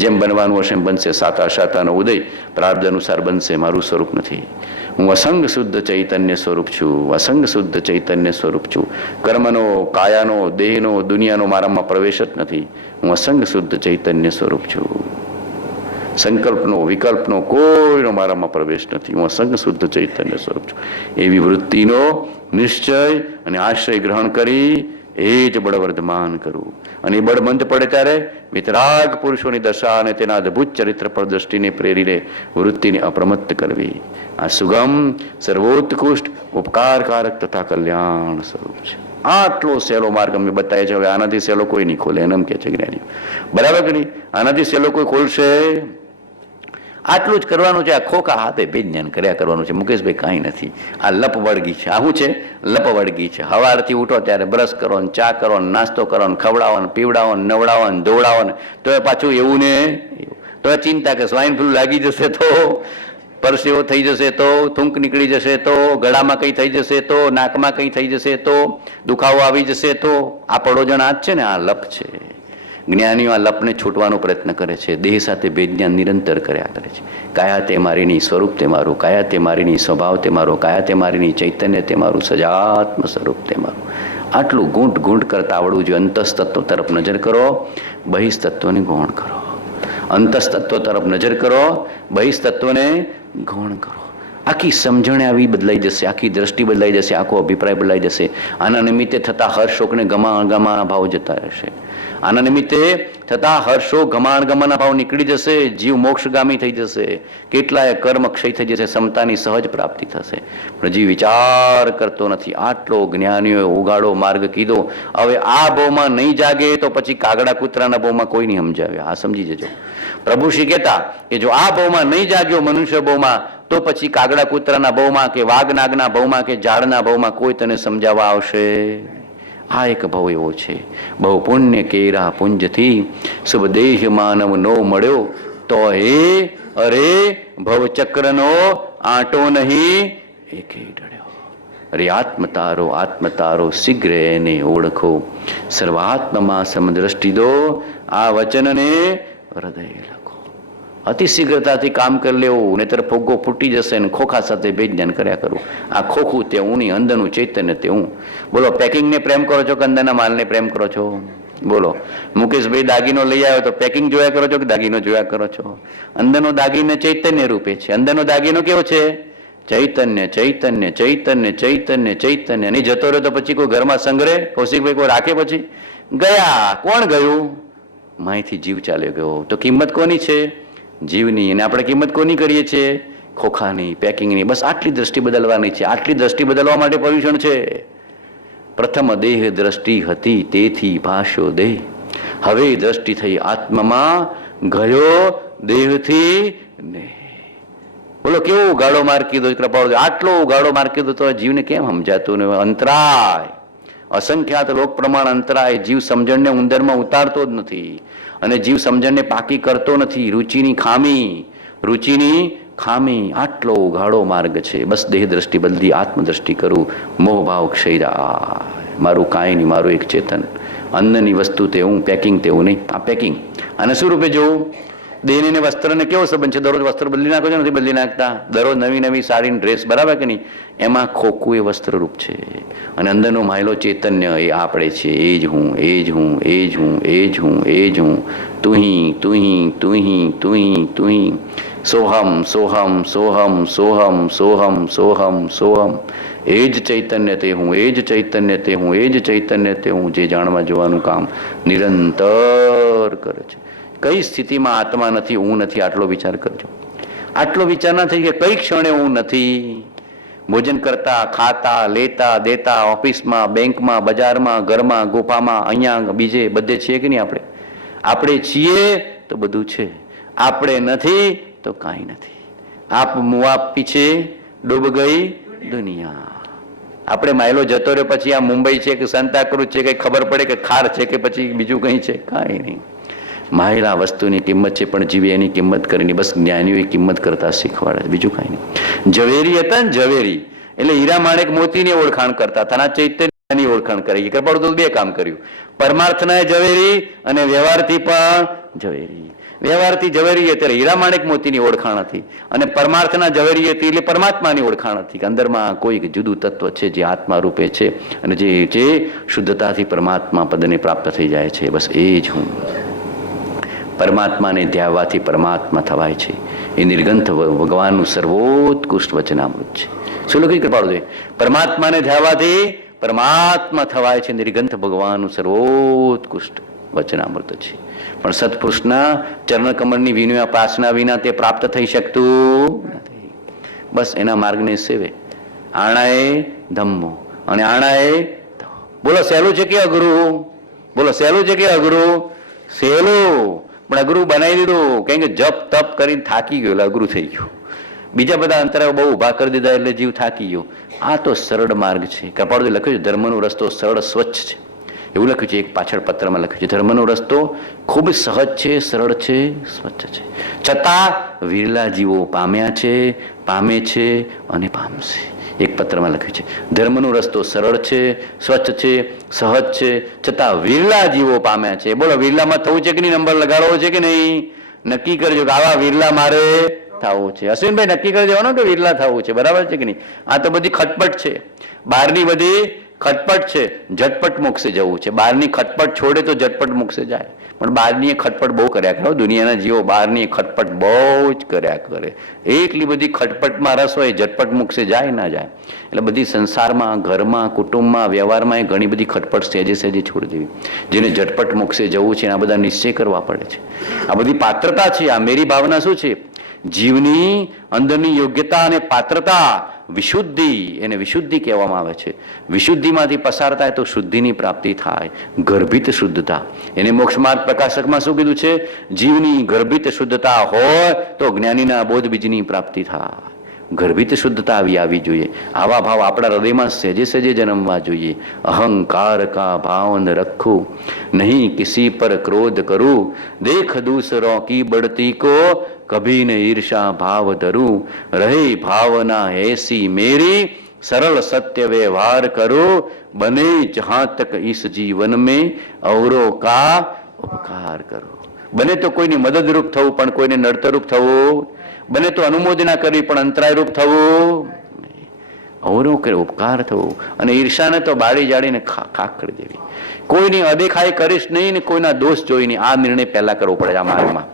જેમ બનવાનું હશે એમ બનશે. સાતા શાતાનો ઉદય પ્રારબ્ધ અનુસાર બનશે. મારું સ્વરૂપ નથી. હું અસંગ શુદ્ધ ચૈતન્ય સ્વરૂપ છું. અસંગ શુદ્ધ ચૈતન્ય સ્વરૂપ છું. કર્મનો, કાયાનો, દેહનો, દુનિયાનો મારામાં પ્રવેશ જ નથી. હું અસંગ શુદ્ધ ચૈતન્ય સ્વરૂપ છું. સંકલ્પનો, વિકલ્પનો કોઈનો મારામાં પ્રવેશ નથી. હું અસંગ શુદ્ધ ચૈતન્ય સ્વરૂપ છું. એવી વૃત્તિનો નિશ્ચય અને આશ્રય ગ્રહણ કરી એ જ બળવર્ધમાન કરવું. અને એ બળ મંદ પડે ત્યારે વિતરાગ પુરુષોની દશા અને તેના અદભુત ચરિત્ર પર દ્રષ્ટિને પ્રેરીને વૃત્તિને અપ્રમત્ત કરવી. આ સુગમ, સર્વોત્કૃષ્ટ, ઉપકારકારક તથા કલ્યાણ સ્વરૂપ છે. આટલો સહેલો માર્ગ અમે બતાવે છે. હવે આનાથી સહેલો કોઈ નહીં ખોલે, એમ કે છે જ્ઞાનીઓ. બરાબર કે નહીં? આનાથી સહેલો કોઈ ખોલશે? આટલું જ કરવાનું છે. આ ખોખા હાથે વિજ્ઞાન કર્યા કરવાનું છે. મુકેશભાઈ કાંઈ નથી. આ લપ વળગી છે. આ શું છે? લપ વળગી છે. સવારથી ઉઠો ત્યારે બ્રશ કરો ને, ચા કરો ને, નાસ્તો કરો ને, ખવડાવો ને, પીવડાવો ને, નવડાવો ને, ધોવડાવો ને, તો એ પાછું એવું ને તો ચિંતા કે સ્વાઇન ફ્લૂ લાગી જશે તો, પરસેવો થઈ જશે તો, થૂંક નીકળી જશે તો, ગળામાં કંઈ થઈ જશે તો, નાકમાં કંઈ થઈ જશે તો, દુખાવો આવી જશે તો. આ પડોજણ આ જ છે ને, આ લપ છે. જ્ઞાનીઓ આ લપને છૂટવાનો પ્રયત્ન કરે છે. દેહ સાથે ભેદજ્ઞાન નિરંતર કર્યા કરે છે. કાયા તે મારીની, સ્વરૂપ તે મારું, કાયા તે મારીની, સ્વભાવ તે મારો, કાયા તે મારીની, ચૈતન્ય તે મારું, સજાત્મ સ્વરૂપ તે મારું. આટલું ગૂંટ ગૂંટ કરતા આવડવું જોઈએ. અંતસ્તત્વ તરફ નજર કરો, બહિસ્તત્વને ગૌણ કરો. અંતસ્તત્વ તરફ નજર કરો, બહિસ્તત્વને ગૌણ કરો. આખી સમજણ આવી બદલાઈ જશે, આખી દ્રષ્ટિ બદલાઈ જશે, આખો અભિપ્રાય બદલાઈ જશે. આના નિમિત્તે થતા હર્ષોકને ગમાના ભાવ જતા રહેશે. આના નિમિત્તે થતા હર્ષો ગમાના ભાવ નીકળી જશે. જીવ મોક્ષગામી થઈ જશે. કેટલાય કર્મ ક્ષય થઈ જશે. સમતાની સહજ પ્રાપ્તિ થશે. પણ જીવ વિચાર કરતો નથી. આટલો જ્ઞાનીઓએ ઉગાડો માર્ગ કીધો. હવે આ ભાવમાં નહીં જાગે તો પછી કાગડા કૂતરાના ભાવમાં કોઈ નહીં સમજાવે. આ સમજી જજો. પ્રભુ શ્રી કહેતા કે જો આ ભાવમાં નહીં જાગ્યો મનુષ્ય ભાવમાં, તો પછી કાગડા કૂતરાના ભાવમાં કે વાઘ નાગના ભાવમાં કે ઝાડના ભાવમાં કોઈ તને સમજાવવા આવશે. આ એક ભાવ એવો છે. બહુ પુણ્ય કેરા પુંજથી શુભ દેહ માનવ નો મળ્યો તો હે અરે ભવચક્રનો આંટો નહીં એકે ડળ્યો. અરે આત્મતારો શીઘ્ર એને ઓળખો. સર્વાત્મમાં સમદ્રષ્ટિ દો. આ વચનને હૃદય લખો. અતિ શીઘ્રતાથી કામ કરી લેવું, નહીતર ફોગો ફૂટી જશે ને ખોખા સાથે ભેજ્ઞાન કર્યા કરવું. આ ખોખું તે હું નહીં, અંદરનું ચૈતન્ય તે હું. બોલો, પેકિંગને પ્રેમ કરો છો કે અંદરના માલને પ્રેમ કરો છો? બોલો. મુકેશભાઈ દાગીનો લઈ આવ્યો તો પેકિંગ જોયા કરો છો કે દાગીનો જોયા કરો છો? અંદરનો દાગીનો ચૈતન્ય રૂપે છે. અંદરનો દાગીનો કેવો છે? ચૈતન્ય, ચૈતન્ય, ચૈતન્ય, ચૈતન્ય, ચૈતન્ય. નહીં જતો રહ્યો તો પછી કોઈ ઘરમાં સંગ્રહે? કૌશિકભાઈ કોઈ રાખે? પછી ગયા. કોણ ગયું? માહિતી જીવ ચાલ્યો ગયો. તો કિંમત કોની છે? જીવની. અને આપણે કિંમત કોની કરીએ છીએ? ખોખાની, પેકિંગની. બસ આટલી દ્રષ્ટિ બદલવાની છે. આટલી દ્રષ્ટિ બદલવા માટે પર્યુષણ છે. પ્રથમ દેહ દ્રષ્ટિ હતી તેથી ભાષ્યો દેહ. હવે દ્રષ્ટિ થઈ આત્મમાં, ગયો દેહથી ને. બોલો કેવો ઉગાડો માર કીધો કૃપાળુ. આટલો ઉગાડો માર કીધો તો જીવને કેમ સમજાતું ને? અંતરાય, અસંખ્યાત લોક પ્રમાણ અંતરાય. જીવ સમજણને ઉંદરમાં ઉતારતો જ નથી અને જીવ સમજણને પાકી કરતો નથી. રુચિની ખામી. આટલો ઉઘાડો માર્ગ છે. બસ દેહ દ્રષ્ટિ બદલી આત્મદ્રષ્ટિ કરું. મોહભાવ ક્ષયરા. મારું કાંઈ નહીં, મારું એક ચેતન. અન્નની વસ્તુ તે હું, પેકિંગ તેવું નહીં. આ પેકિંગ. અને શું રૂપે જોવું? દેહને ને વસ્ત્રને કેવો સંબંધ છે? દરરોજ વસ્ત્ર બદલી નાખો છો? નથી બદલી નાખતા? દરરોજ નવી નવી સારી ડ્રેસ, બરાબર કે નહીં? એમાં ખોખું એ વસ્ત્ર રૂપ છે. અને અંદરનો માયલો ચૈતન્ય એ આપણે છે. એ જ હું, એ જ હું, એ જ હું, એ જ હું, એ જ હું. તુહી તુહી તુહી તુહી તુહી. સોહમ સોહમ સોહમ સોહમ સોહમ સોહમ સોહમ. એ જ ચૈતન્ય તે હું, એ જ ચૈતન્ય તે હું, એ જ ચૈતન્ય તે હું. જે જાણવા જોવાનું કામ નિરંતર કરે છે. કઈ સ્થિતિમાં આત્મા નથી, હું નથી, આટલો વિચાર કરજો. આટલો વિચાર ના થઈ કે કઈ ક્ષણે હું નથી. ભોજન કરતા, ખાતા, લેતા, દેતા, ઓફિસમાં, બેંકમાં, બજારમાં, ઘરમાં, ગુફામાં, અહીંયા બીજે બધે છીએ કે નહીં? આપણે છીએ તો બધું છે. આપણે નથી તો કાંઈ નથી. આપ મુઆ પીછે ડૂબ ગઈ દુનિયા. આપણે માયલો જતો રહ્યો પછી આ મુંબઈ છે કે સંતાક્રુઝ છે, કઈ ખબર પડે કે ખાર છે કે પછી બીજું કંઈ છે? કાંઈ નહીં. માયલા વસ્તુની કિંમત છે, પણ જીવે એની કિંમત કરીને બસ જ્ઞાનીઓએ કિંમત કરતા શીખવાડે છે, બીજું કાંઈ નહીં. ઝવેરી હતા ને, ઝવેરી એટલે હીરા માણેક મોતીની ઓળખાણ કરતા હતા. ચૈતન્યની ઓળખાણ કરી. કૃપાળુ તો બે કામ કર્યું. પરમાર્થના ઝવેરી અને વ્યવહારથી પણ ઝવેરી. વ્યવહારથી ઝવેરી ત્યારે હીરા માણેક મોતીની ઓળખાણ હતી, અને પરમાર્થના ઝવેરી હતી એટલે પરમાત્માની ઓળખાણ હતી કે અંદરમાં કોઈ જુદું તત્વ છે જે આત્મા રૂપે છે અને જે શુદ્ધતાથી પરમાત્મા પદને પ્રાપ્ત થઈ જાય છે. બસ એ જ હું. પરમાત્માને ધ્યાવવાથી પરમાત્મા થવાય છે. એ નિર્ગંથ ભગવાનનું સર્વોત્કૃષ્ટ વચનામૃત છે. શું લખ્યું કૃપાળુ છે? પરમાત્માને ધ્યાવવાથી પરમાત્મા થવાય છે. નિર્ગંથ ભગવાનનું સર્વોત્કૃષ્ટ વચનામૃત છે. પણ સત્પુરુષના ચરણકમળની વિનમ્રપાસના વિના તે પ્રાપ્ત થઈ શકતું નથી. બસ એના માર્ગને સેવે. આણાએ ધમ્મો અને આણાએ બોલો સહેલું છે કે અઘરું? બોલો સહેલું છે કે અઘરું? સહેલું, પણ અઘરું બનાવી દીધું. કેમ કે જપ તપ કરીને થાકી ગયો એટલે અઘરું થઈ ગયું. બીજા બધા અંતરાઓ બહુ ઉભા કરી દીધા એટલે જીવ થાકી ગયો. આ તો સરળ માર્ગ છે. કૃપાળુએ લખ્યું છે ધર્મનો રસ્તો સરળ સ્વચ્છ છે. એવું લખ્યું છે, એક પાછળ પત્રમાં લખ્યું છે ધર્મનો રસ્તો ખૂબ સહજ છે, સરળ છે, સ્વચ્છ છે, છતાં વિરલા જીવો પામ્યા છે, પામે છે અને પામશે. એક પત્રમાં લખ્યું છે ધર્મનો રસ્તો સરળ છે, સ્વચ્છ છે, સહજ છે, છતાં વિરલા જીવો પામ્યા છે. બોલો વિરલામાં થવું છે કે નહીં? નંબર લગાડવો છે કે નહીં? નક્કી કરજો કે આવા વિરલા મારે થવું છે. અશ્વિનભાઈ નક્કી કરી દેવાનું કે વિરલા થવું છે. બરાબર છે કે નહીં? આ તો બધી ખટપટ છે, બહારની બધી ખટપટ છે. ઝટપટ મોક્ષે જવું છે. બહારની ખટપટ છોડે તો ઝટપટ મોક્ષે જાય, પણ બહારની ખટપટ બહુ કર્યા કરો. દુનિયાના જીવો બહારની ખટપટ બહુ જ કર્યા કરે. એટલી બધી ખટપટમાં રસ હોય, ઝટપટ મોક્ષે જાય ના જાય. એટલે બધી સંસારમાં, ઘરમાં, કુટુંબમાં, વ્યવહારમાં એ ઘણી બધી ખટપટ સહેજે સહેજે છોડી દેવી. જેને ઝટપટ મોક્ષે જવું છે આ બધા નિશ્ચય કરવા પડે છે. આ બધી પાત્રતા છે. આ મેરી ભાવના શું છે? જીવની અંદરની યોગ્યતા અને પાત્રતા, વિશુદ્ધિ, એને વિશુદ્ધિ કહેવામાં આવે છે. વિશુદ્ધિમાંથી પસાર થાય તો શુદ્ધિની પ્રાપ્તિ થાય. ગર્ભિત શુદ્ધતા, એને મોક્ષ માર્ગ પ્રકાશકમાં શું કીધું છે? જીવની ગર્ભિત શુદ્ધતા હોય તો જ્ઞાનીના બોધ બીજની પ્રાપ્તિ થાય. ગર્ભિત શુદ્ધતા આવી જોઈએ. આવા ભાવ આપણા હૃદયમાં સહેજે સહેજે જન્મવા જોઈએ. અહંકાર કા ભાવ ન રખું, નહીં કિસી પર ક્રોધ કરું, દેખ દૂસરોं की बढ़ती को कभी न ईर्षा भाव धरूं, रहे भावना ऐसी मेरी, सरल सत्य व्यवहार करो, बने जहां तक इस जीवन में औरों का उपकार करो. બને તો કોઈની મદદરૂપ થવું પણ કોઈને નડતરૂપ થવું, બને તો અનુમોદના કરવી પણ અંતરાયરૂપ થવું, અવરો કરે ઉપકાર થવો, અને ઈર્ષાને તો બાળી જાળીને ખાક કરી દેવી. કોઈની અદેખાઈ કરીશ નહીં ને કોઈના દોષ જોઈને. આ નિર્ણય પહેલા કરવો પડે. આ માર્ગમાં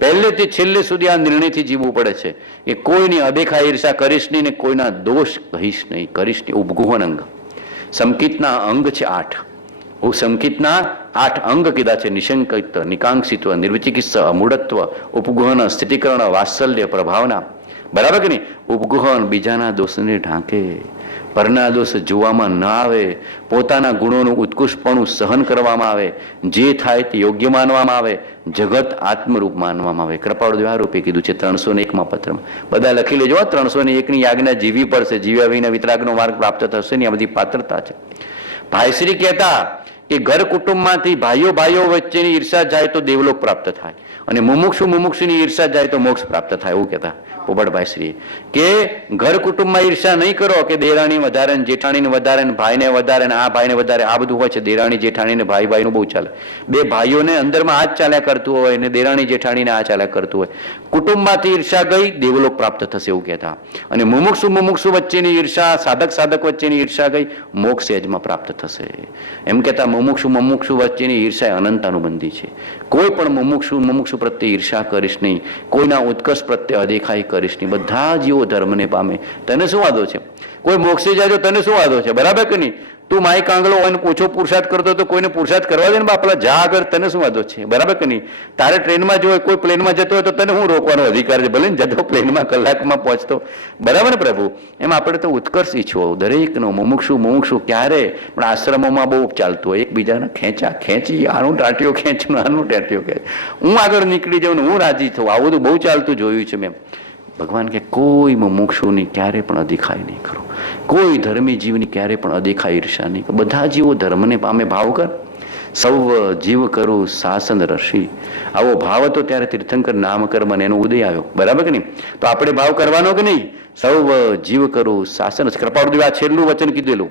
પહેલેથી છેલ્લે સુધી આ નિર્ણયથી જીવવું પડે છે કે કોઈની અદેખાઈ ઈર્ષા કરીશ નહીં ને કોઈના દોષ કહીશ નહીં, કરીશ નહીં. ઉપગુહન અંગ, સંકિતના અંગ છે 8. સંકિતના 8 અંગ કીધા છે. નિશંકિત, નિકાંક્ષિત્વ, નિર્વિચિકિત્સ, અમૂઢત્વ, ઉપગુહન, સ્થિતિકરણ, વાત્સલ્ય, પ્રભાવના. બરાબર કે નહીં? ઉપગુહન બીજાના દોષને ઢાંકે, પરના દોષ જોવામાં ન આવે, પોતાના ગુણોનું ઉત્કૃષ્ટપણું સહન કરવામાં આવે, જે થાય તે યોગ્ય માનવામાં આવે, જગત આત્મરૂપ માનવામાં આવે. કૃપાળુ દ્વાર રૂપે કીધું છે 301માં પત્રમાં. બધા લખી લેજો. 301ની આજ્ઞા જીવી પડશે. જીવ્યા વિના વિતરાગનો માર્ગ પ્રાપ્ત થશે નહીં. આ બધી પાત્રતા છે. ભાઈશ્રી કહેતા કે ઘર કુટુંબમાંથી ભાઈઓ વચ્ચેની ઈર્ષા જાય તો દેવલોક પ્રાપ્ત થાય, અને મુમુક્ષુની ઈર્ષા જાય તો મોક્ષ પ્રાપ્ત થાય. એવું કહેતા પોપટભાઈશ્રી કે ઘર કુટુંબમાં ઈર્ષા નહીં કરો કે દેરાણી વધારે ને જેઠાણીને વધારે ને ભાઈને વધારે ને આ ભાઈને વધારે. આ બધું હોય છે. દેરાણી જેઠાણી ને ભાઈનું બહુ ચાલે. બે ભાઈઓને અંદરમાં આ જ ચાલ્યા કરતું હોય ને દેરાણી જેઠાણીને આ ચાલ્યા કરતું હોય. કુટુંબમાંથી ઈર્ષા ગઈ, દેવલોક પ્રાપ્ત થશે એવું કહેતા. અને મુમુક્ષુ વચ્ચેની ઈર્ષા, સાધક વચ્ચેની ઈર્ષા ગઈ, મોક્ષ સહેજમાં પ્રાપ્ત થશે. એમ કહેતા મુમુક્ષુ વચ્ચેની ઈર્ષા અનંત અનુબંધી છે. કોઈ પણ મુમુક્ષુ પ્રત્યે ઈર્ષા કરીશ નહીં, કોઈના ઉત્કર્ષ પ્રત્યે અદેખાઈ કરીશ નહીં. બધા જીવો ધર્મને પામે. તને શું વાંધો છે? કોઈ મોક્ષે જાય તો તને શું વાંધો છે? બરાબર કે નહીં? તું માય કાંગલો હોય ઓછો પુરુષાર્થ કરતો તો કોઈને પુરુષાર્થ કરવા દે ને બાપલા, જા આગળ. તને શું વાંધો છે? બરાબર કે નહીં? તારે ટ્રેનમાં જો કોઈ પ્લેનમાં જતો હોય તો તને શું રોકવાનો અધિકાર છે? ભલે ને જતો પ્લેનમાં કલાકમાં પહોંચતો. બરાબર ને પ્રભુ? એમ આપણે તો ઉત્કર્ષ ઈચ્છવો દરેકનો. મુમુક્ષુ ક્યારે પણ આશ્રમોમાં બહુ ચાલતું હોય. એકબીજાને ખેંચી, આનું ટાંટીઓ ખેંચનું, આનું ટાંટીઓ ખેંચ, હું આગળ નીકળી જાઉં ને હું રાજી થઉં. આવું બધું બહુ ચાલતું જોયું છે મેં. ભગવાન કે કોઈ મુમુક્ષુની ક્યારે પણ અદેખાઈ નહીં કરો, કોઈ ધર્મી જીવની ક્યારે પણ અદેખાઈ ઈર્ષા નહીં કરો. બધા જીવો ધર્મને પામે. ભાવ કર સૌ જીવ કરું શાસન રશી. આવો ભાવ હતો ત્યારે તીર્થંકર નામ કર્મ એનો ઉદય આવ્યો. બરાબર કે નહીં? તો આપણે ભાવ કરવાનો કે નહીં? સૌ જીવ કરું શાસન. કૃપાળુ આ છેલ્લું વચન કીધેલું.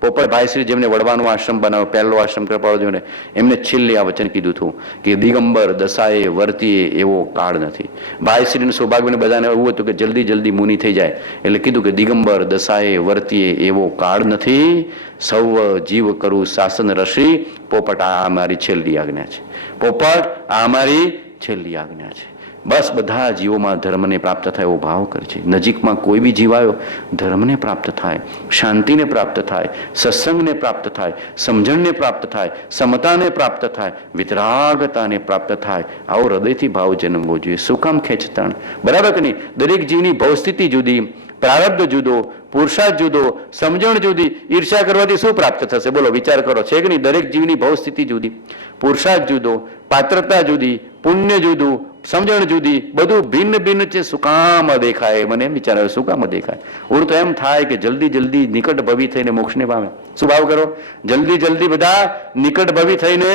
પોપટ ભાઈશ્રી જેમને વડવાનો આશ્રમ બનાવ્યો, પહેલો આશ્રમ કૃપાળુજીને, એમને છેલ્લે આ વચન કીધું હતું કે દિગંબર દશાએ વર્તીએ એવો કાળ નથી. ભાઈશ્રીનું સૌભાગ્યને બધાને એવું હતું કે જલ્દી જલ્દી મુનિ થઈ જાય, એટલે કીધું કે દિગંબર દશાએ વર્તીએ એવો કાળ નથી, સૌ જીવ કરું શાસન રસી. પોપટ આ અમારી છેલ્લી આજ્ઞા છે. પોપટ આ અમારી છેલ્લી આજ્ઞા છે. બસ બધા જીવોમાં ધર્મને પ્રાપ્ત થાય એવો ભાવ કરજે. નજીકમાં કોઈ બી જીવ આવ્યો, ધર્મને પ્રાપ્ત થાય, શાંતિને પ્રાપ્ત થાય, સત્સંગને પ્રાપ્ત થાય, સમજણને પ્રાપ્ત થાય, સમતાને પ્રાપ્ત થાય, વિતરાગતાને પ્રાપ્ત થાય, આવો હૃદયથી ભાવ જન્મવો જોઈએ. શું કામ ખેંચતાણ? બરાબર કે નહીં? દરેક જીવની ભવસ્થિતિ જુદી, પ્રારબ્ધ જુદો, પુરુષાર્થ જુદો, સમજણ જુદી. ઈર્ષ્યા કરવાથી શું પ્રાપ્ત થશે? બોલો, વિચાર કરો. છે કે નહીં? દરેક જીવની ભવસ્થિતિ જુદી, પુરુષાર્થ જુદો, પાત્રતા જુદી, પુણ્ય જુદું, સમજણ જુદી, બધું ભિન્ન ભિન્ન છે. શું કામ દેખાય? મને એમ વિચાર આવે, શું કામ દેખાય? ઓર તો એમ થાય કે જલ્દી જલ્દી નિકટ ભવી થઈને મોક્ષને પામે. શું ભાવ કરો? જલ્દી જલ્દી બધા નિકટ ભવી થઈને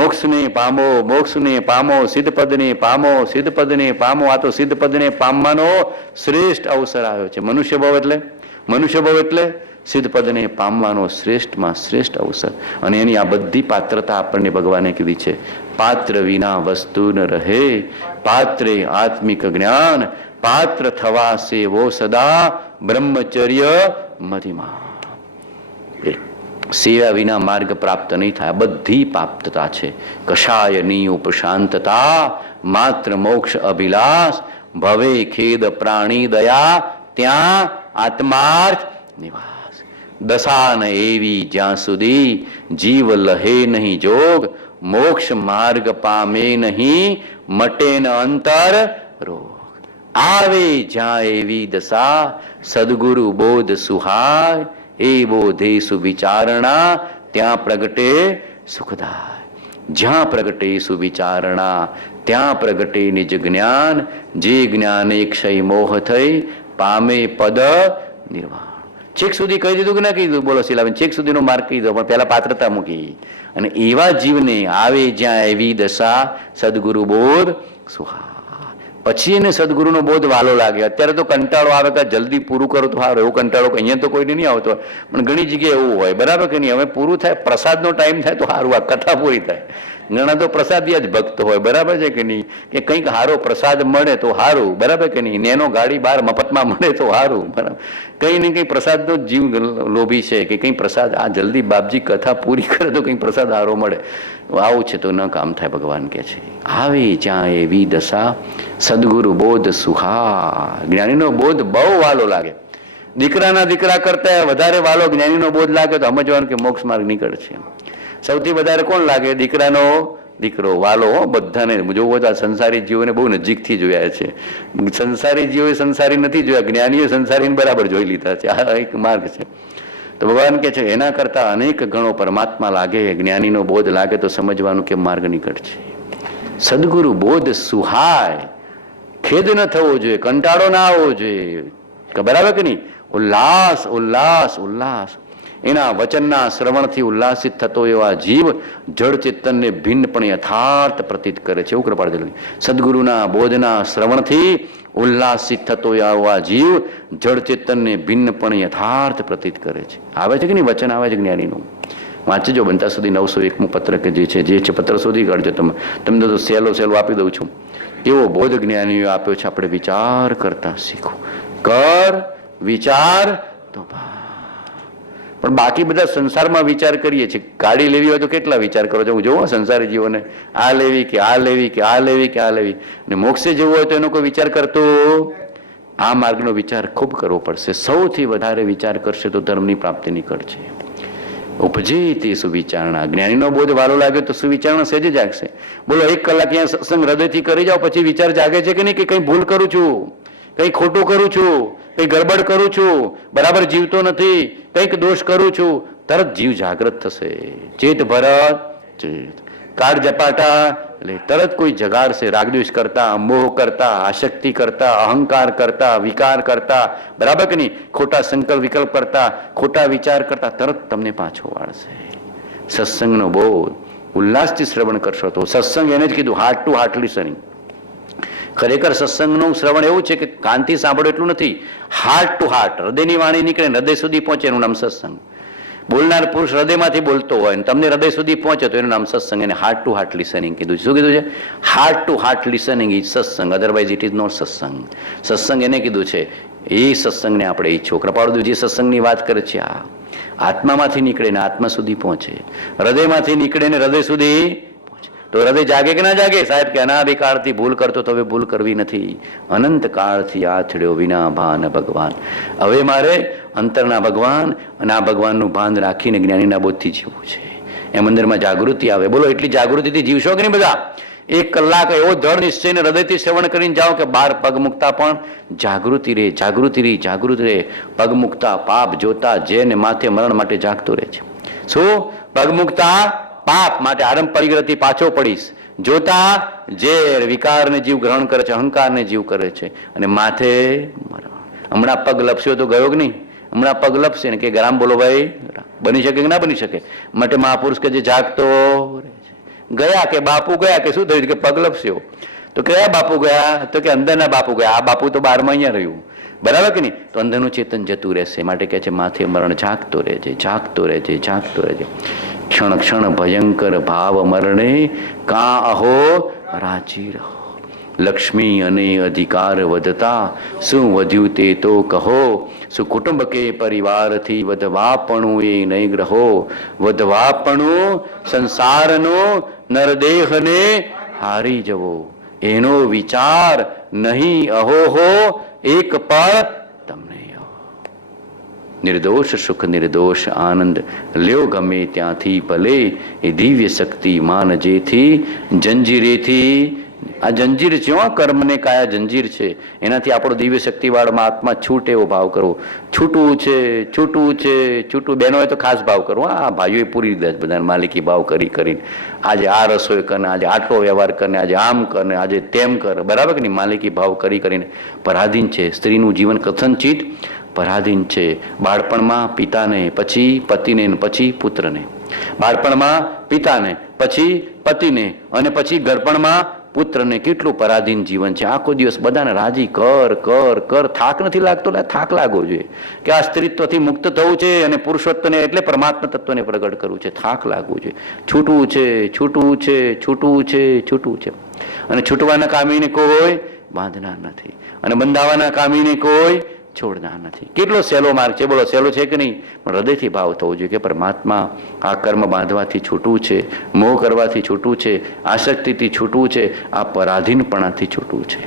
મોક્ષને પામો, મોક્ષને પામો, સિદ્ધપદને પામો, સિદ્ધપદને પામો. આ તો સિદ્ધપદને પામવાનો શ્રેષ્ઠ અવસર આવ્યો છે. મનુષ્ય ભાવ એટલે સિદ્ધપદને પામવાનો શ્રેષ્ઠમાં શ્રેષ્ઠ અવસર. અને એની આ બધી પાત્રતા આપણને ભગવાને કીધી છે. પાત્ર વિના વસ્તુ ન રહે, પાત્રે આત્મિક જ્ઞાન, પાત્ર થવા સેવો સદા, બ્રહ્મચર્ય મધિમા. સેવા વિના માર્ગ પ્રાપ્ત નહીં થાય. બધી પ્રાપ્તતા છે. કષાય ની ઉપશાંતતા, માત્ર મોક્ષ અભિલાષ, ભવે ખેદ પ્રાણી દયા, ત્યાં આત્માર્થ નિવાસ. દશા ન એવી જ્યાં સુધી જીવ લહે નહીં જોગ, મોક્ષ માર્ગ પામે નહીં, મટે ન અંતર રોગ. આવે જ્યાં એવી દશા, સદગુરુ બોધ સુહાય, એ બોધે સુવિચારણા, ત્યાં પ્રગટે સુખદાય. જ્યાં પ્રગટે સુવિચારણા, ત્યાં પ્રગટે નિજ જ્ઞાન, જે જ્ઞાને ક્ષય મોહ થઈ, પામે પદ નિર્વાણ. છેક સુધી કહી દીધું કે ના કીધું? બોલો શીલાબેન, છેક સુધીનો માર્ગ કહી દો, પણ પહેલા પાત્રતા મૂકી. અને એવા જીવને આવે જ્યાં એવી દશા, સદગુરુ બોધ સુહા. પછી એને સદગુરુનો બોધ વાલો લાગે. અત્યારે તો કંટાળો આવે કે જલ્દી પૂરું કરો તો સારું. એવો કંટાળો અહીંયા તો કોઈને નહીં આવતો, પણ ઘણી જગ્યાએ એવું હોય. બરાબર કે નહીં? હવે પૂરું થાય, પ્રસાદનો ટાઈમ થાય તો સારું, આ કથા પૂરી થાય. ઘણા તો પ્રસાદીય જ ભક્ત હોય. બરાબર છે કે નહીં? કે કંઈક સારો પ્રસાદ મળે તો સારું. બરાબર કે નહીં? નેનો ગાડી બહાર મફતમાં મળે તો સારું. બરાબર, કંઈ ને કંઈ પ્રસાદનો જીવ લોભી છે કે કંઈ પ્રસાદ આ જલ્દી બાપજી કથા પૂરી કરે તો કંઈ પ્રસાદ સારો મળે. આવું છે તો ન કામ થાય. ભગવાન કે છે આવે જ્યાં એવી દશા, સદગુરુ બોધ સુહા. જ્ઞાનીનો બોધ બહુ વાલો લાગે. દીકરા કરતા વધારે વાલો જ્ઞાનીનો બોધ લાગે તો સમજવાનું કે મોક્ષ માર્ગ નીકળશે. સૌથી વધારે કોણ લાગે? દીકરો વાલો. બધાને જોવો તો સંસારી જીવોને બહુ નજીકથી જોયા છે. સંસારી જીવોએ સંસારી નથી જોયા, જ્ઞાનીઓ સંસારીને બરાબર જોઈ લીધા છે. આ એક માર્ગ છે. તો ભગવાન કે છે એના કરતા અનેક ગણો પરમાત્મા લાગે, જ્ઞાનીનો બોધ લાગે તો સમજવાનું કે માર્ગ નીકળશે. સદગુરુ બોધ સુહાય. ખેદ ન થવો જોઈએ, કંટાળો ના આવવો જોઈએ. બરાબર કે નહીં? ઉલ્લાસ ઉલ્લાસ ઉલ્લાસ. એના વચનના શ્રવણથી ઉલ્લાસિત થતો એવા જીવ જળ ચેતનને ભિન્ન પણ યથાર્થ પ્રતીત કરે છે. એવું કૃપાળજી. સદગુરુના બોધના શ્રવણથી ઉલ્લાસિત થતો એવા જીવ જળ ચેતનને ભિન્ન પણ યથાર્થ પ્રતીત કરે છે. આવે છે કે નહીં? વચન આવે છે જ્ઞાનીનું. વાંચજો બનતા સુધી 901મું પત્ર કે જે છે પત્ર શોધી કાઢજો. તમને તો સહેલો આપી દઉં છું. એવો બોધ જ્ઞાનીઓ આપ્યો છે. આપણે વિચાર કરતા શીખો. કર વિચાર તો પણ બાકી બધા સંસારમાં વિચાર કરીએ છીએ. ગાડી લેવી હોય તો કેટલા વિચાર કરો છો? હું જોઉં સંસારી જીવોને, આ લેવી કે આ લેવી કે આ લેવી કે આ લેવી. અને મોક્ષે જવું હોય તો એનો કોઈ વિચાર કરતો? આ માર્ગનો વિચાર ખૂબ કરવો પડશે. સૌથી વધારે વિચાર કરશે તો ધર્મની પ્રાપ્તિ નીકળશે. ઉપજે તે સુવિચારણા. જ્ઞાનીનો બોધ વાલો લાગે તો સુવિચારણા સહેજ જાગશે. બોલો, 1 કલાક અહીંયા સત્સંગ હૃદયથી કરી જાઓ, પછી વિચાર જાગે છે કે નહીં કે કંઈ ભૂલ કરું છું, કંઈ ખોટું કરું છું, કંઈ ગડબડ કરું છું, બરાબર જીવતો નથી, કંઈક દોષ કરું છું, તરત જીવ જાગૃત થશે. ચેત ભરત ચેત. કાળ જપાટા એટલે તરત કોઈ જગાડશે. રાગદ્વેષ કરતા, મોહ કરતા, આસક્તિ કરતા, અહંકાર કરતા, વિકાર કરતા, બરાબર કે નહીં? ખોટા સંકલ્પ વિકલ્પ કરતા, ખોટા વિચાર કરતા, તરત તમને પાછો વાળશે. સત્સંગનો બોધ ઉલ્લાસથી શ્રવણ કરશો તો સત્સંગ એને જ કીધું હાર્ટ ટુ હાર્ટ લિસનિંગ. ખરેખર સત્સંગનું શ્રવણ એવું છે કે કાનથી સાંભળો એટલું નથી, હાર્ટ ટુ હાર્ટ, હૃદયની વાણી નીકળે, હૃદય સુધી પહોંચે, એનું નામ સત્સંગ. બોલનાર પુરુષ હૃદયમાંથી બોલતો હોય અને તમને હૃદય સુધી પહોંચે તો એનું નામ સત્સંગ. એને હાર્ટ ટુ હાર્ટ લિસનિંગ કીધું છે. શું કીધું છે? Heart two heart listening is સત્સંગ, અધરવાઇઝ ઇટ ઇઝ નોટ સત્સંગ. સત્સંગ એને કીધું છે, એ સત્સંગને આપણે ઈચ્છો. કૃપાળુ જે સત્સંગની વાત કરે છે, આ આત્મામાંથી નીકળે ને આત્મા સુધી પહોંચે, હૃદયમાંથી નીકળે ને હૃદય સુધી પહોંચે. તો હૃદય જાગે કે ના જાગે? સાહેબ કે અનાદિકાળથી ભૂલ કરતો તો હવે ભૂલ કરવી નથી. અનંત કાળથી આથડ્યો વિના ભાન ભગવાન. હવે મારે અંતરના ભગવાન અને આ ભગવાનનું ભાન રાખીને જ્ઞાનીના બોધથી જીવવું છે. એમ અંદરમાં જાગૃતિ આવે. બોલો, એટલી જાગૃતિથી જીવશો કે નહીં બધા? 1 કલાક એવો દૃઢ નિશ્ચયને હૃદયથી શ્રવણ કરીને જાઓ કે બાર પગ મૂકતા પણ જાગૃતિ રે, જાગૃતિ રે, જાગૃતિ રે. પગ મૂકતા પાપ જોતા જેને માથે મરણ માટે જાગતો રહે છે. શું? પગ મૂકતા પાપ માટે આરંભ પરિગ્રહથી પાછો પડીશ. જોતા ઝેર વિકારને જીવ ગ્રહણ કરે છે, અહંકારને જીવ કરે છે, અને માથે મરણ. હમણાં પગ લપસ્યો તો ગયો કે નહીં? હમણાં પગ લપસે ને કે ગ્રામ બોલો ભાઈ, બની શકે કે ના બની શકે? માટે મહાપુરુષ કે જે જાગતો રહે છે. ગયા કે બાપુ ગયા કે શું થયું કે પગ લપસ્યો? તો કયા બાપુ ગયા? તો કે અંદરના બાપુ ગયા. આ બાપુ તો બારમાં અહીંયા રહ્યું. બરાબર કે નહીં? તો અંદરનું ચેતન જતું રહેશે. માટે કહે છે માથે મરણ જાગતો રહેજે, જાગતો રહેજે, જાગતો રહેજે. ક્ષણ ક્ષણ ભયંકર ભાવ મરણે કા અહો રાજી રહો. લક્ષ્મી અને અધિકાર વધતા શું વધ્યું તે તો કહો. શું કુટુંબ કે પરિવારથી વધવાપણું એ નહીં ગ્રહો. વધવાપણું સંસારનો નરદેહને હારી જવો, એનો વિચાર નહીં અહોહો એક પળ તમને. નિર્દોષ સુખ નિર્દોષ આનંદ લ્યો ગમે ત્યાંથી ભલે. એ દિવ્ય શક્તિ માન જેથી જંજીરેથી. આ જંજીર છે, કર્મને કાયા જંજીર છે. એનાથી આપણો દિવ્ય શક્તિવાળમાં આત્મા છૂટે એવો ભાવ કરવો. છૂટવું છે, છૂટવું છે, છૂટવું. બહેનો હોય તો ખાસ ભાવ કરવો. આ ભાઈઓએ પૂરી દીધા છે બધાને માલિકી ભાવ કરી કરીને. આજે આ રસોઈ કરને, આજે આટલો વ્યવહાર કરને, આજે આમ કરને, આજે તેમ કર. બરાબર કે નહીં? માલિકી ભાવ કરી કરીને પરાધીન છે. સ્ત્રીનું જીવન કથનચિત પરાધીન છે. બાળપણમાં પિતાને, પછી પતિને, પછી પુત્રને. બાળપણમાં પિતાને, પછી પતિને, અને પછી ઘરપણમાં પુત્રને. કેટલું પરાધીન જીવન છે. આખો દિવસ બધાને રાજી કર કર કર. થાક નથી લાગતો? થાક લાગવો જોઈએ કે આ સ્ત્રીત્વથી મુક્ત થવું છે અને પુરુષોત્તને એટલે પરમાત્મા તત્વને પ્રગટ કરવું છે. થાક લાગવું જોઈએ. છૂટવું છે, છૂટવું છે, છૂટવું છે, છૂટવું છે. અને છૂટવાના કામીને કોઈ બાંધનાર નથી, અને બંધાવાના કામીને કોઈ છોડનાર નથી. કેટલો સહેલો માર્ગ છે, બોલો, સહેલો છે કે નહીં? પણ હૃદયથી ભાવ થવો જોઈએ કે પરમાત્મા આ કર્મ બાંધવાથી છૂટવું છે, મોહ કરવાથી છૂટવું છે, આસક્તિથી છૂટવું છે, આ પરાધીનપણાથી છૂટવું છે.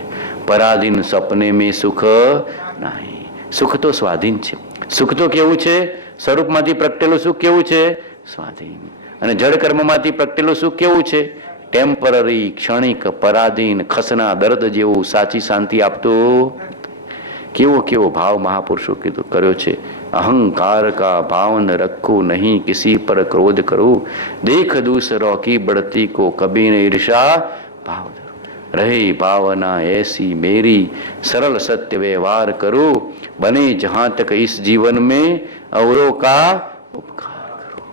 પરાધીન સપને મેં સુખ નહીં. સુખ તો સ્વાધીન છે. સુખ તો કેવું છે? સ્વરૂપમાંથી પ્રગટેલું સુખ કેવું છે? સ્વાધીન. અને જળ કર્મમાંથી પ્રગટેલું સુખ કેવું છે? ટેમ્પરરી, ક્ષણિક, પરાધીન, ખસના દર્દ જેવું. સાચી શાંતિ આપતું. કેવો કેવો ભાવ મહાપુરુષો કીધું કર્યો છે. અહંકાર કા ભાવ ન રખું, નહીં કિસી પર ક્રોધ કરું. દેખ દૂસરો કી બઢતી को कभी न ईर्षा भाव रहे. भावना ऐसी मेरी सरल सत्य व्यवहार करूं. बने जहां तक इस जीवन में औरों का उपकार करो.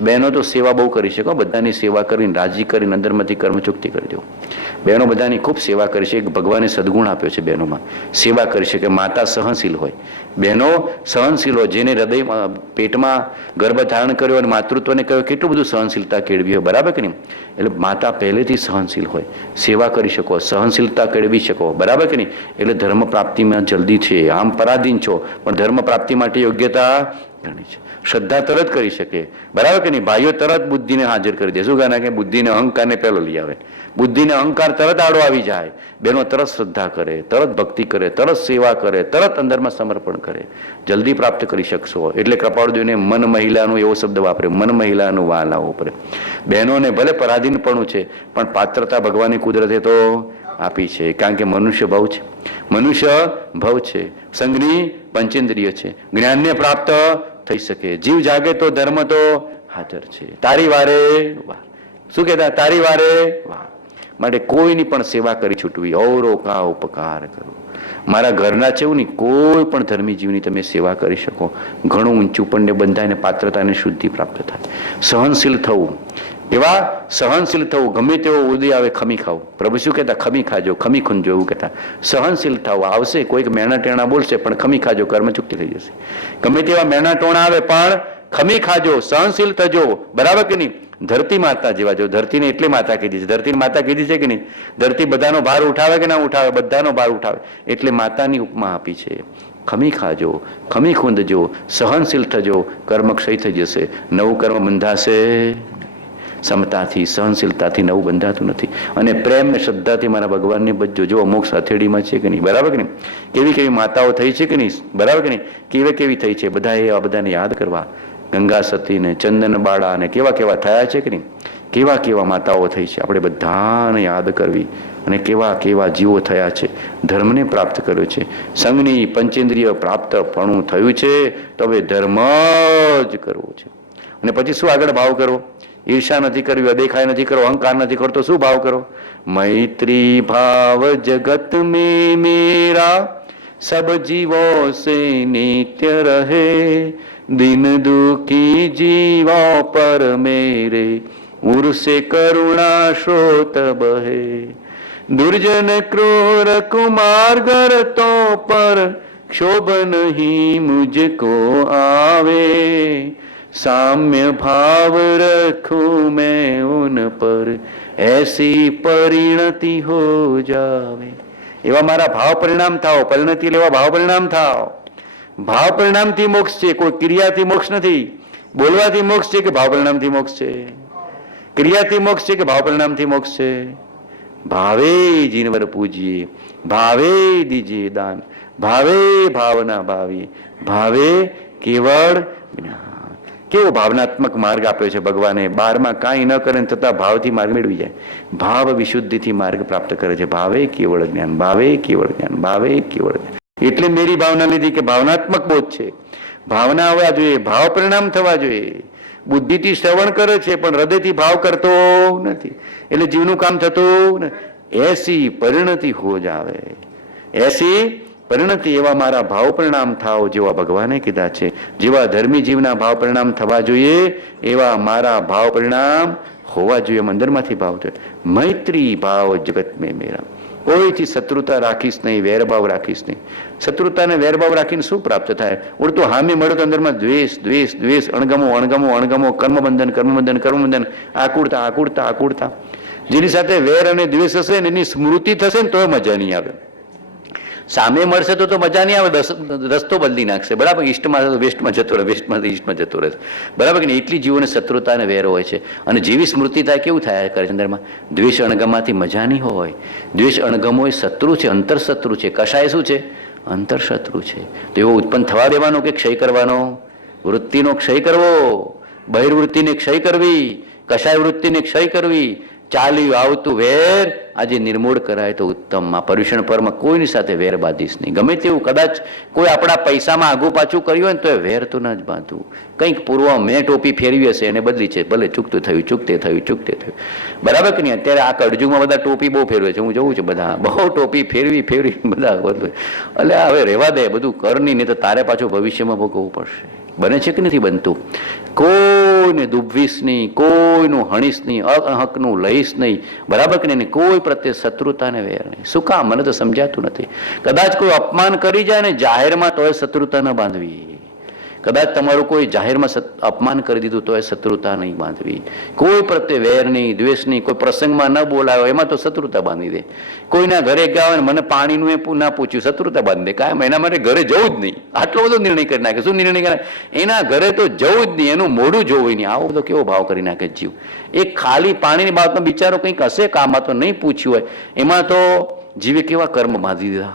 બહેનો તો સેવા બહુ કરી શકો. બધાની સેવા કરીને રાજી કરીને અંદરમાંથી કર્મચુક્તિ કરી દો. બહેનો બધાની ખૂબ સેવા કરી છે. ભગવાને સદગુણ આપ્યો છે બહેનોમાં. સેવા કરી છે કે માતા સહનશીલ હોય, બહેનો સહનશીલ હોય. જેને હૃદય પેટમાં ગર્ભ ધારણ કર્યો અને માતૃત્વને કહ્યું, કેટલું બધું સહનશીલતા કેળવી હોય. બરાબર કે નહીં? એટલે માતા પહેલેથી સહનશીલ હોય, સેવા કરી શકો, સહનશીલતા કેળવી શકો. બરાબર કે નહીં? એટલે ધર્મ પ્રાપ્તિમાં જલ્દી છે. આમ પરાધીન છો પણ ધર્મ પ્રાપ્તિ માટે યોગ્યતા ઘણી છે. શ્રદ્ધા તરત કરી શકે. બરાબર કે નહીં? ભાઈઓ તરત બુદ્ધિને હાજર કરી દે. શું કહે કે બુદ્ધિને અહંકારને પહેલો લઈ આવે. બુદ્ધિને અહંકાર તરત આડો આવી જાય. બહેનો તરત શ્રદ્ધા કરે, તરત ભક્તિ કરે, તરત સેવા કરે, તરત અંદરમાં સમર્પણ કરે. જલ્દી પ્રાપ્ત કરી શકશો. એટલે કૃપાળુદેવને મન મહિલાનું એવો શબ્દ વાપરે, મન મહિલાનું વાલા વાપરે. બહેનોને ભલે પરાધીનપણું છે પણ પાત્રતા ભગવાનની કુદરતે તો આપી છે. કારણ કે મનુષ્ય ભાવ છે, મનુષ્ય ભવ છે, સંઘની પંચેન્દ્રિય છે. જ્ઞાનને પ્રાપ્ત થઈ શકે. જીવ જાગે તો ધર્મ તો હાજર છે. તારી વારે વાર. શું કહેતા? તારી વારે વાર. માટે કોઈની પણ સેવા કરી છૂટવી. ઔરો કા ઉપકાર કરો. મારા ઘરના છે એવું નહીં, કોઈ પણ ધર્મી જીવની તમે સેવા કરી શકો. ઘણું ઊંચું પણ બંધાઈને પાત્રતાને શુદ્ધિ પ્રાપ્ત થાય. સહનશીલ થવું. એવા સહનશીલ થવું. ગમે તેવો ઉદય આવે ખમી ખાવું. પ્રભુ શું કહેતા? ખમી ખાજો, ખમી ખૂંજો, એવું કહેતા. સહનશીલ થવું. આવશે કોઈક મેણા ટેણા બોલશે પણ ખમી ખાજો, કર્મ ચૂકતી થઈ જશે. ગમે તેવા મેણા ટોણા આવે પણ ખમી ખાજો, સહનશીલ થજો, બરાબર કે નહીં? ધરતી માતા જેવા જો. ધરતીને એટલે માતા કીધી છે. ધરતીની માતા કીધી છે કે નહીં? ધરતી બધાનો ભાર ઉઠાવે કે ના ઉઠાવે? બધાનો ભાર ઉઠાવે. એટલે માતાની ઉપમા આપી છે. ખમી ખાજો, ખમી ખૂંદજો, સહનશીલ થજો, કર્મ ક્ષય થઈ જશે, નવું કર્મ બંધાશે. સમતાથી, સહનશીલતાથી નવું બંધાતું નથી. અને પ્રેમ ને શ્રદ્ધાથી મારા ભગવાનને બચજો. જો મોક્ષ હથેળીમાં છે કે નહીં? બરાબર કે નહીં? કેવી કેવી માતાઓ થઈ છે કે નહીં? બરાબર કે નહીં? કેવી કેવી થઈ છે? બધાએ આ બધાને યાદ કરવા. ગંગા સતી ને ચંદન બાળા ને કેવા કેવા થયા છે કે નહીં? કેવા કેવા માતાઓ થઈ છે? આપણે બધાને યાદ કરવી. અને કેવા કેવા જીવો થયા છે, ધર્મને પ્રાપ્ત કર્યો છે, સંઘની પંચેન્દ્રિય પ્રાપ્તપણું થયું છે. તો હવે ધર્મ જ કરવો છે. અને પછી શું આગળ ભાવ કરો? ઈર્ષા નથી કરવી, અદેખાય નથી કરો, અહંકાર નથી કરતો. શું ભાવ કરો? મૈત્રી ભાવ જગત में मेरा सब जीवों से नित्य रहे, दिन दुखी जीवों पर मेरे उर्से करुणा स्रोत बहे, दुर्जन क्रूर कुमार तो पर क्षोभ नहीं मुझको आवे, साम्य भाव रखूं मैं उन पर ऐसी परिणति हो जावे. એવા મારા ભાવ પરિણામ થાઓ. પરિણતિ લેવા ભાવ પરિણામ થાઓ. ભાવ પરિણામથી મોક્ષ છે, કોઈ ક્રિયાથી મોક્ષ નથી. બોલવાથી મોક્ષ છે કે ભાવ પરિણામથી મોક્ષ છે? ક્રિયાથી મોક્ષ છે કે ભાવ પરિણામથી મોક્ષ છે? ભાવે જીનવર પૂજીએ, ભાવે દીજીએ દાન, ભાવે ભાવના ભાવી, ભાવે કેવળ જ્ઞાન. કેવો ભાવનાત્મક માર્ગ આપ્યો છે ભગવાને. 12માં કાંઈ ન કરે છતાં ભાવથી માર્ગ મેળવી જાય. ભાવ વિશુદ્ધિથી માર્ગ પ્રાપ્ત કરે છે. ભાવે કેવળ જ્ઞાન, ભાવે કેવળ જ્ઞાન, ભાવે કેવળ જ્ઞાન. એટલે મેરી ભાવના લીધી કે ભાવનાત્મક બોધ છે. ભાવના આવવા જોઈએ, ભાવ પરિણામ થવા જોઈએ. બુદ્ધિથી શ્રવણ કરે છે પણ હૃદયથી ભાવ કરતો નથી, એટલે જીવનું કામ થતું નથી. એસી પરિણતિ હો જાવે, એસી પરિણતિ. એવા મારા ભાવ પરિણામ થાવ જેવા ભગવાને કીધા છે. જેવા ધર્મી જીવના ભાવ પરિણામ થવા જોઈએ એવા મારા ભાવ પરિણામ હોવા જોઈએ. અંદરમાંથી ભાવ થાય. મૈત્રી ભાવ જગત મેં મેરા. કોઈથી શત્રુતા રાખીશ નહીં, વેરભાવ રાખીશ નહીં. શત્રુતાને વેરભાવ રાખીને શું પ્રાપ્ત થાય? ઉડતો હામી મળે તો અંદરમાં દ્વેષ દ્વેષ દ્વેષ, અણગમો અણગમો અણગમો, કર્મબંધન કર્મબંધન કર્મબંધન, આકુળતા આકુળતા આકુળતા. જેની સાથે વેર અને દ્વેષ હશે ને એની સ્મૃતિ થશે ને તો મજા નહીં આવે. સામે મળશે તો મજા નહીં આવે, રસ્તો બદલી નાખશે. બરાબર? ઈસ્ટમાં વેસ્ટમાં જતો રહે, વેસ્ટમાં ઈસ્ટમાં જતો રહે. બરાબર કે એટલી જીવોને શત્રુતા અને વેર હોય છે. અને જેવી સ્મૃતિ થાય કેવું થાય કરે અંદરમાં? દ્વેષ અણગમાથી મજા નહીં હોય. દ્વેષ અણગમો એ શત્રુ છે, અંતરશત્રુ છે. કશાય શું છે? અંતરશત્રુ છે. તો એવો ઉત્પન્ન થવા દેવાનો કે ક્ષય કરવાનો? વૃત્તિનો ક્ષય કરવો, બહિર્વૃત્તિને ક્ષય કરવી, કશાય વૃત્તિને ક્ષય કરવી. ચાલ્યું આવતું વેર આજે નિર્મૂળ કરાય તો ઉત્તમમાં. પર્યુષણ પરમાં કોઈની સાથે વેર બાંધીશ નહીં. ગમે તેવું કદાચ કોઈ આપણા પૈસામાં આગું પાછું કર્યું હોય ને તો એ વેર તો ના જ બાંધવું. કંઈક પૂર્વ મેં ટોપી ફેરવી હશે એને બદલી છે, ભલે ચૂકતું થયું, ચૂકતે થયું, ચૂકતે થયું. બરાબર કે નહીં? અત્યારે આ કડજુગમાં બધા ટોપી બહુ ફેરવે છે. હું જોઉં છું બધા બહુ ટોપી ફેરવી ફેરવી બધા બધું. એટલે હવે રહેવા દે, બધું કર નહીં તો તારે પાછું ભવિષ્યમાં ભોગવવું પડશે. બને છે કે નથી બનતું? કોઈને દુભવીશ નહીં, કોઈનું હણીશ નહીં, અહકનું લઈશ નહીં. બરાબર કે નહીં? કોઈ પ્રત્યે શત્રુતા ને વેર નહીં. શું કામ? મને તો સમજાતું નથી. કદાચ કોઈ અપમાન કરી જાય ને જાહેરમાં તો એ શત્રુતા ન બાંધવી. કદાચ તમારું કોઈ જાહેરમાં અપમાન કરી દીધું તો એ શત્રુતા નહીં બાંધવી. કોઈ પ્રત્યે વેર નહીં, દ્વેષ નહીં. કોઈ પ્રસંગમાં ન બોલાયો એમાં તો શત્રુતા બાંધી દે. કોઈના ઘરે ગયા હોય ને મને પાણીનું એ ના પૂછ્યું, શત્રુતા બાંધી દે. કાયમ એના માટે ઘરે જવું જ નહીં. આટલો બધો નિર્ણય કરી નાખે. શું નિર્ણય કરે? એના ઘરે તો જવું જ નહીં, એનું મોઢું જોવું નહીં. આવો બધો કેવો ભાવ કરી નાખે જીવ. એક ખાલી પાણીની બાબતમાં બિચારો કંઈક હશે કામમાં તો નહીં પૂછ્યું હોય, એમાં તો જીવે કેવા કર્મ બાંધી દીધા,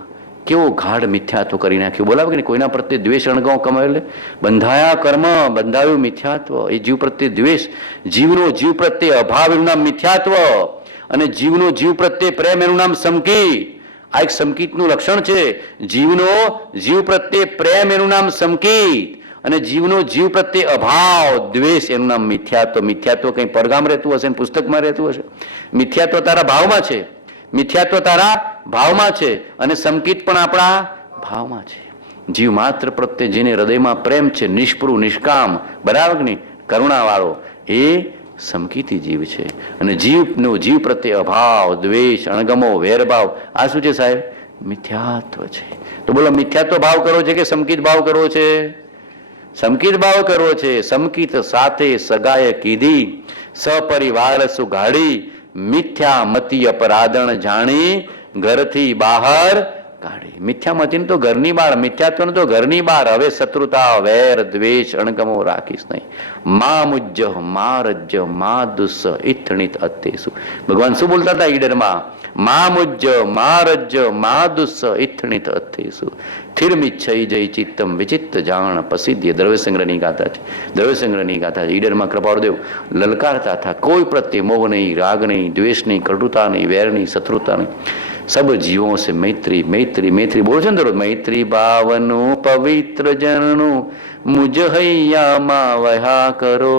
કેવો ગાઢ મિથ્યાત્વ કરી નાખ્યું. બોલાવે કે કોઈના પ્રત્યે દ્વેષ અણગમો કમાયો, બંધાયા કર્મ, બંધાયું મિથ્યાત્વ. એ જીવ પ્રત્યે દ્વેષ, જીવનો જીવ પ્રત્યે અભાવ એનું નામ મિથ્યાત્વ, અને જીવનો જીવ પ્રત્યે પ્રેમ એનું નામ સમકીત. આ એક સમકીતનું લક્ષણ છે. જીવનો જીવ પ્રત્યે પ્રેમ એનું નામ સમકીત, અને જીવનો જીવ પ્રત્યે અભાવ દ્વેષ એનું નામ મિથ્યાત્વ. મિથ્યાત્વ કંઈ પરગામ રહેતું હશે, પુસ્તકમાં રહેતું હશે. મિથ્યાત્વ તારા ભાવમાં છે, મિથ્યાત્વ તારા ભાવમાં છે, અને સંકિત પણ આપણા ભાવમાં છે. જીવ માત્ર પ્રત્યે જેને હૃદયમાં પ્રેમ છે, નિષ્પૃહ નિષ્કામ, બરાબર નહીં, કરુણાવાળો, એ સંકિતી જીવ છે. અને જીવનો જીવ પ્રત્યે અભાવ દ્વેષ અણગમો વેરભાવ, આ શું છે સાહેબ? મિથ્યાત્વ છે. તો બોલો, મિથ્યાત્વ ભાવ કરવો છે કે સંકિત ભાવ કરવો છે? સમકિત ભાવ કરવો છે. સમકિત સાથે સગાય કીધી, સપરિવાર સુગાડી, મિથ્યા મતી અપરાધણ જાણી, ઘરથી બહાર કાઢી. મિથ્યામતી તો ઘરની બહાર, મિથ્યાત્વ તો ઘરની બહાર. હવે શત્રુતા, વેર, દ્વેષ, અણગમો રાખીશ નહીં. મા મુજ્જ મા રજ્જ મા દુસ્સ ઇથણિત અત્યેસુ. ભગવાન શું બોલતા હતા ઈડરમાં? મા મુજ્જ મા રજ્જ મા દુસ્સ ઇથણિત અત્યેસુ. સ્થિરમિચ્છઈ જય ચિત્તમ વિચિત્ત જાણ પ્રસિદ્ધ. દ્રવ્યસંગ્રહની ગાથા છે. દ્રવ્યસંગ્રહની ગાથા છે. ઈડરમાં કૃપાળુદેવ લલકારતા હતા, કોઈ પ્રત્યે મોહ નહીં, રાગ નહીં, દ્વેષ નહીં, કટુતા નહીં, વેર નહીં, શત્રુતા નહીં. सब जीवों से मैत्री मैत्री मैत्री बोलो छे दररोज. मैत्री भावनु पवित्र जननु मुझ हૈયામાં વહા કરો.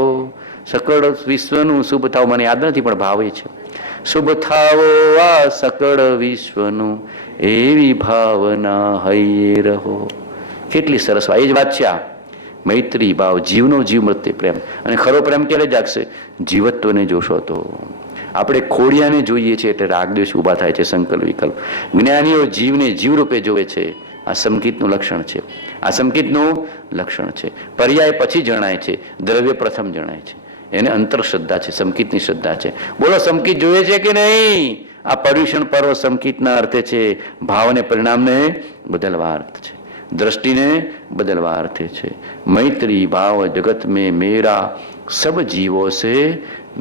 સકળ વિશ્વનું શુભ થાવ, મને યાદ નથી પણ ભાવે છે. શુભ થાવો આ સકળ વિશ્વનું, એવી ભાવના હૈયે રહો. કેટલી સરસ એ જ વાત છે આ મૈત્રી ભાવ. જીવનો જીવ મૃત્યુ પ્રેમ. અને ખરો પ્રેમ ક્યારે જાગશે? જીવત્વને જોશો તો. આપણે ખોડિયાને જોઈએ છે એટલે રાગદ્વેષ ઉભા થાય છે, સંકલ્પ વિકલ્પ. જ્ઞાનીઓ જીવને જીવ રૂપે જોવે છે. આ સમકિતનું લક્ષણ છે. આ સમકિતનું લક્ષણ છે. પર્યાય પછી જણાય છે, દ્રવ્ય પ્રથમ જણાય છે. એને અંતરશ્રદ્ધા છે, સમકિતની શ્રદ્ધા છે. બોલો સમકિત જોઈએ છે કે નહીં? આ પર્યુષણ પર્વ સમકિતના અર્થે છે. ભાવને પરિણામને બદલવા અર્થ છે, દ્રષ્ટિને બદલવા અર્થે છે. મૈત્રી ભાવ જગત મેં મેરા સબ જીવો છે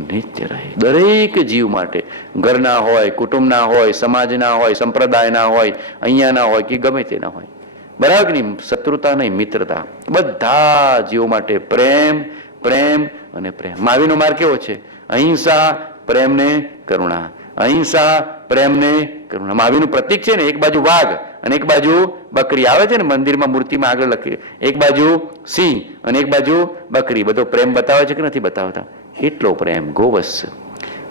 નિત્ય રહે. દરેક જીવ માટે, ઘરના હોય, કુટુંબના હોય, સમાજના હોય, સંપ્રદાયના હોય, અહીંયાના હોય કે ગમે તેના હોય, બરાબર નહીં, શત્રુતા નહીં, મિત્રતા. બધા જીવો માટે પ્રેમ પ્રેમ અને પ્રેમ. મહાવીરનો માર્ગ કેવો છે? અહિંસા, પ્રેમને કરુણા. અહિંસા, પ્રેમને કરુણા. મહાવીરનું પ્રતીક છે ને, એક બાજુ વાઘ અને એક બાજુ બકરી આવે છે ને મંદિરમાં, મૂર્તિમાં આગળ લખી, એક બાજુ સિંહ અને એક બાજુ બકરી. બધો પ્રેમ બતાવે છે કે નથી બતાવતા? એટલો પ્રેમ ગોવત્સ.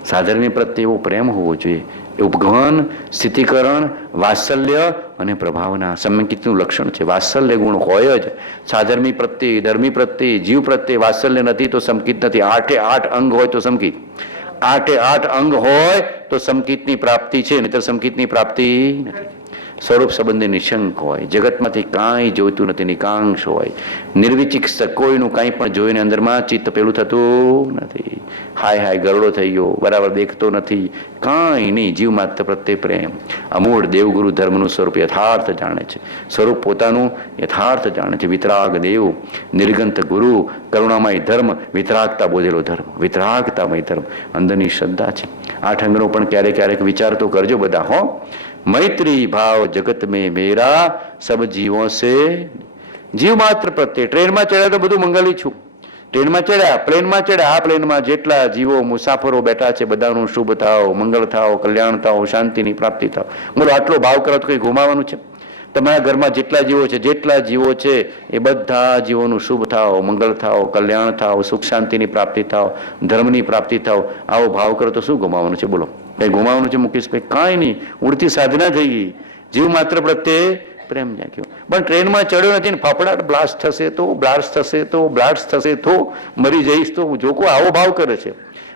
સાધર્મી પ્રત્યે એવો પ્રેમ હોવો જોઈએ. ઉપગમન, સ્થિતિકરણ, વાત્સલ્ય અને પ્રભાવના સમકિતનું લક્ષણ છે. વાત્સલ્ય ગુણ હોય જ. સાધર્મી પ્રત્યે, ધર્મી પ્રત્યે, જીવ પ્રત્યે વાત્સલ્ય નથી તો સમકિત નથી. 8 અંગ હોય તો સમકિત. 8 અંગ હોય તો સમકિતની પ્રાપ્તિ છે, નહીતર સમકિતની પ્રાપ્તિ નથી. સ્વરૂપ સંબંધે નિશંક હોય, જગતમાંથી કાંઈ જોઈતું નથી, નિકાંક્ષ હોય, નિર્વિચિક્ષ, કોઈનું કાંઈ પણ જોઈને અંદરમાં ચિત્ત પેલું થતું નથી. હાય હાય ગરડો થઈ ગયો, બરાબર દેખતો નથી, કાંઈ નહીં. જીવ માત્ર પ્રત્યે પ્રેમ. અમૂળ દેવગુરુ ધર્મનું સ્વરૂપ યથાર્થ જાણે છે. સ્વરૂપ પોતાનું યથાર્થ જાણે છે. વિતરાગ દેવ, નિર્ગંત ગુરુ, કરુણામય ધર્મ, વિતરાગતા બોધેલો ધર્મ, વિતરાગતામય ધર્મ. અંદરની શ્રદ્ધા છે. 8 અંગનો પણ ક્યારેક ક્યારેક વિચાર તો કરજો બધા હો. मैत्री भाव जगत में मेरा सब जीवों से. जीव मात्र प्रत्ये. ट्रेનમાં ચડ્યા તો બધું મંગલી છું. ટ્રેનમાં ચડ્યા, પ્લેનમાં ચડ્યા, આ પ્લેનમાં જેટલા જીવો મુસાફરો બેઠા છે બધાનું શુભ થાવ, મંગળ થાવ, કલ્યાણ થાવ, શાંતિની પ્રાપ્તિ થાવ. બોલો આટલો ભાવ કરો તો કંઈ ગુમાવાનું છે? તમારા ઘરમાં જેટલા જીવો છે, જેટલા જીવો છે એ બધા જીવોનું શુભ થાવ, મંગળ થાવ, કલ્યાણ થાવ, સુખ શાંતિની પ્રાપ્તિ થાવ, ધર્મની પ્રાપ્તિ થાવ. આવો ભાવ કરો તો શું ગુમાવાનું છે? બોલો કઈ ગુમાવાનું છે મુકેશભાઈ? કાંઈ નહીં. ઉડતી સાધના થઈ ગઈ. જીવ માત્ર પ્રત્યે પ્રેમ જાગ્યો. પણ ટ્રેનમાં ચડ્યો નથી ને ફાફડાટ બ્લાસ્ટ થશે તો, બ્લાસ્ટ થશે તો, બ્લાસ્ટ થશે તો, મરી જઈશ તો. જોકો આવો ભાવ કરે છે.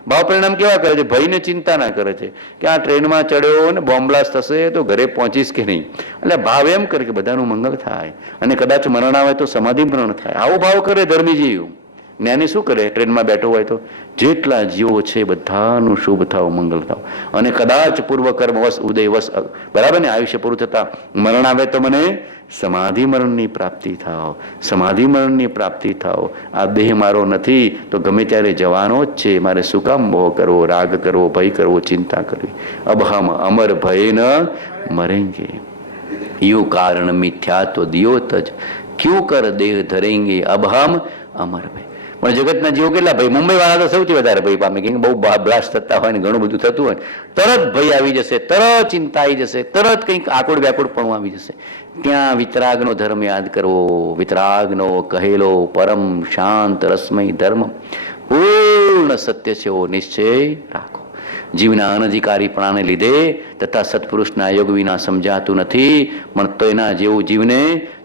ભાવ પરિણામ કેવા કરે છે? ભયને ચિંતા ના કરે છે કે આ ટ્રેનમાં ચડ્યો ને બોમ્બ બ્લાસ્ટ થશે તો ઘરે પહોંચીશ કે નહીં. એટલે ભાવ એમ કરે કે બધાનું મંગળ થાય અને કદાચ મરણ આવે તો સમાધિ મરણ થાય. આવો ભાવ કરે ધર્મી જીવ. જ્ઞાની શું કરે? ટ્રેનમાં બેઠો હોય તો જેટલા જીવો છે બધાનું શુભ થાવ, મંગળ થાવ. અને કદાચ પૂર્વકર્મ વશ, ઉદય વશ, બરાબર ને, આયુષ્ય પૂરું થતા મરણ આવે તો મને સમાધિ મરણની પ્રાપ્તિ થાવ, સમાધિ મરણની પ્રાપ્તિ થાવ. આ દેહ મારો નથી તો ગમે ત્યારે જવાનો જ છે. મારે શું કામ મોહ કરવો, રાગ કરવો, ભય કરવો, ચિંતા કરવી? અબ હમ અમર ભય ન મરેંગે. યુ કારણ મિથ્યાત્વ દિયો તજ, ક્યું કર દેહ ધરેંગે. અબ હમ અમર ભય. પણ જગતના જીવો કેટલા ભય? મુંબઈ વાળા તો સૌથી વધારે ભય પામે, કે બહુ બ્લાસ્ટ થતા હોય ને ઘણું બધું થતું હોય, તરત ભય આવી જશે, તરત ચિંતા આવી જશે, તરત કંઈક આકુડ વ્યાકુડ પણ આવી જશે. ત્યાં વિતરાગનો ધર્મ યાદ કરવો. વિતરાગનો કહેલો પરમ શાંત રસમય ધર્મ પૂર્ણ સત્ય છે એવો નિશ્ચય રાખો. જીવના અનધિકારીપણાને લીધે તથા સત્પુરુષના યોગ વિના સમજાતું નથી. પણ તો એના જેવું જીવને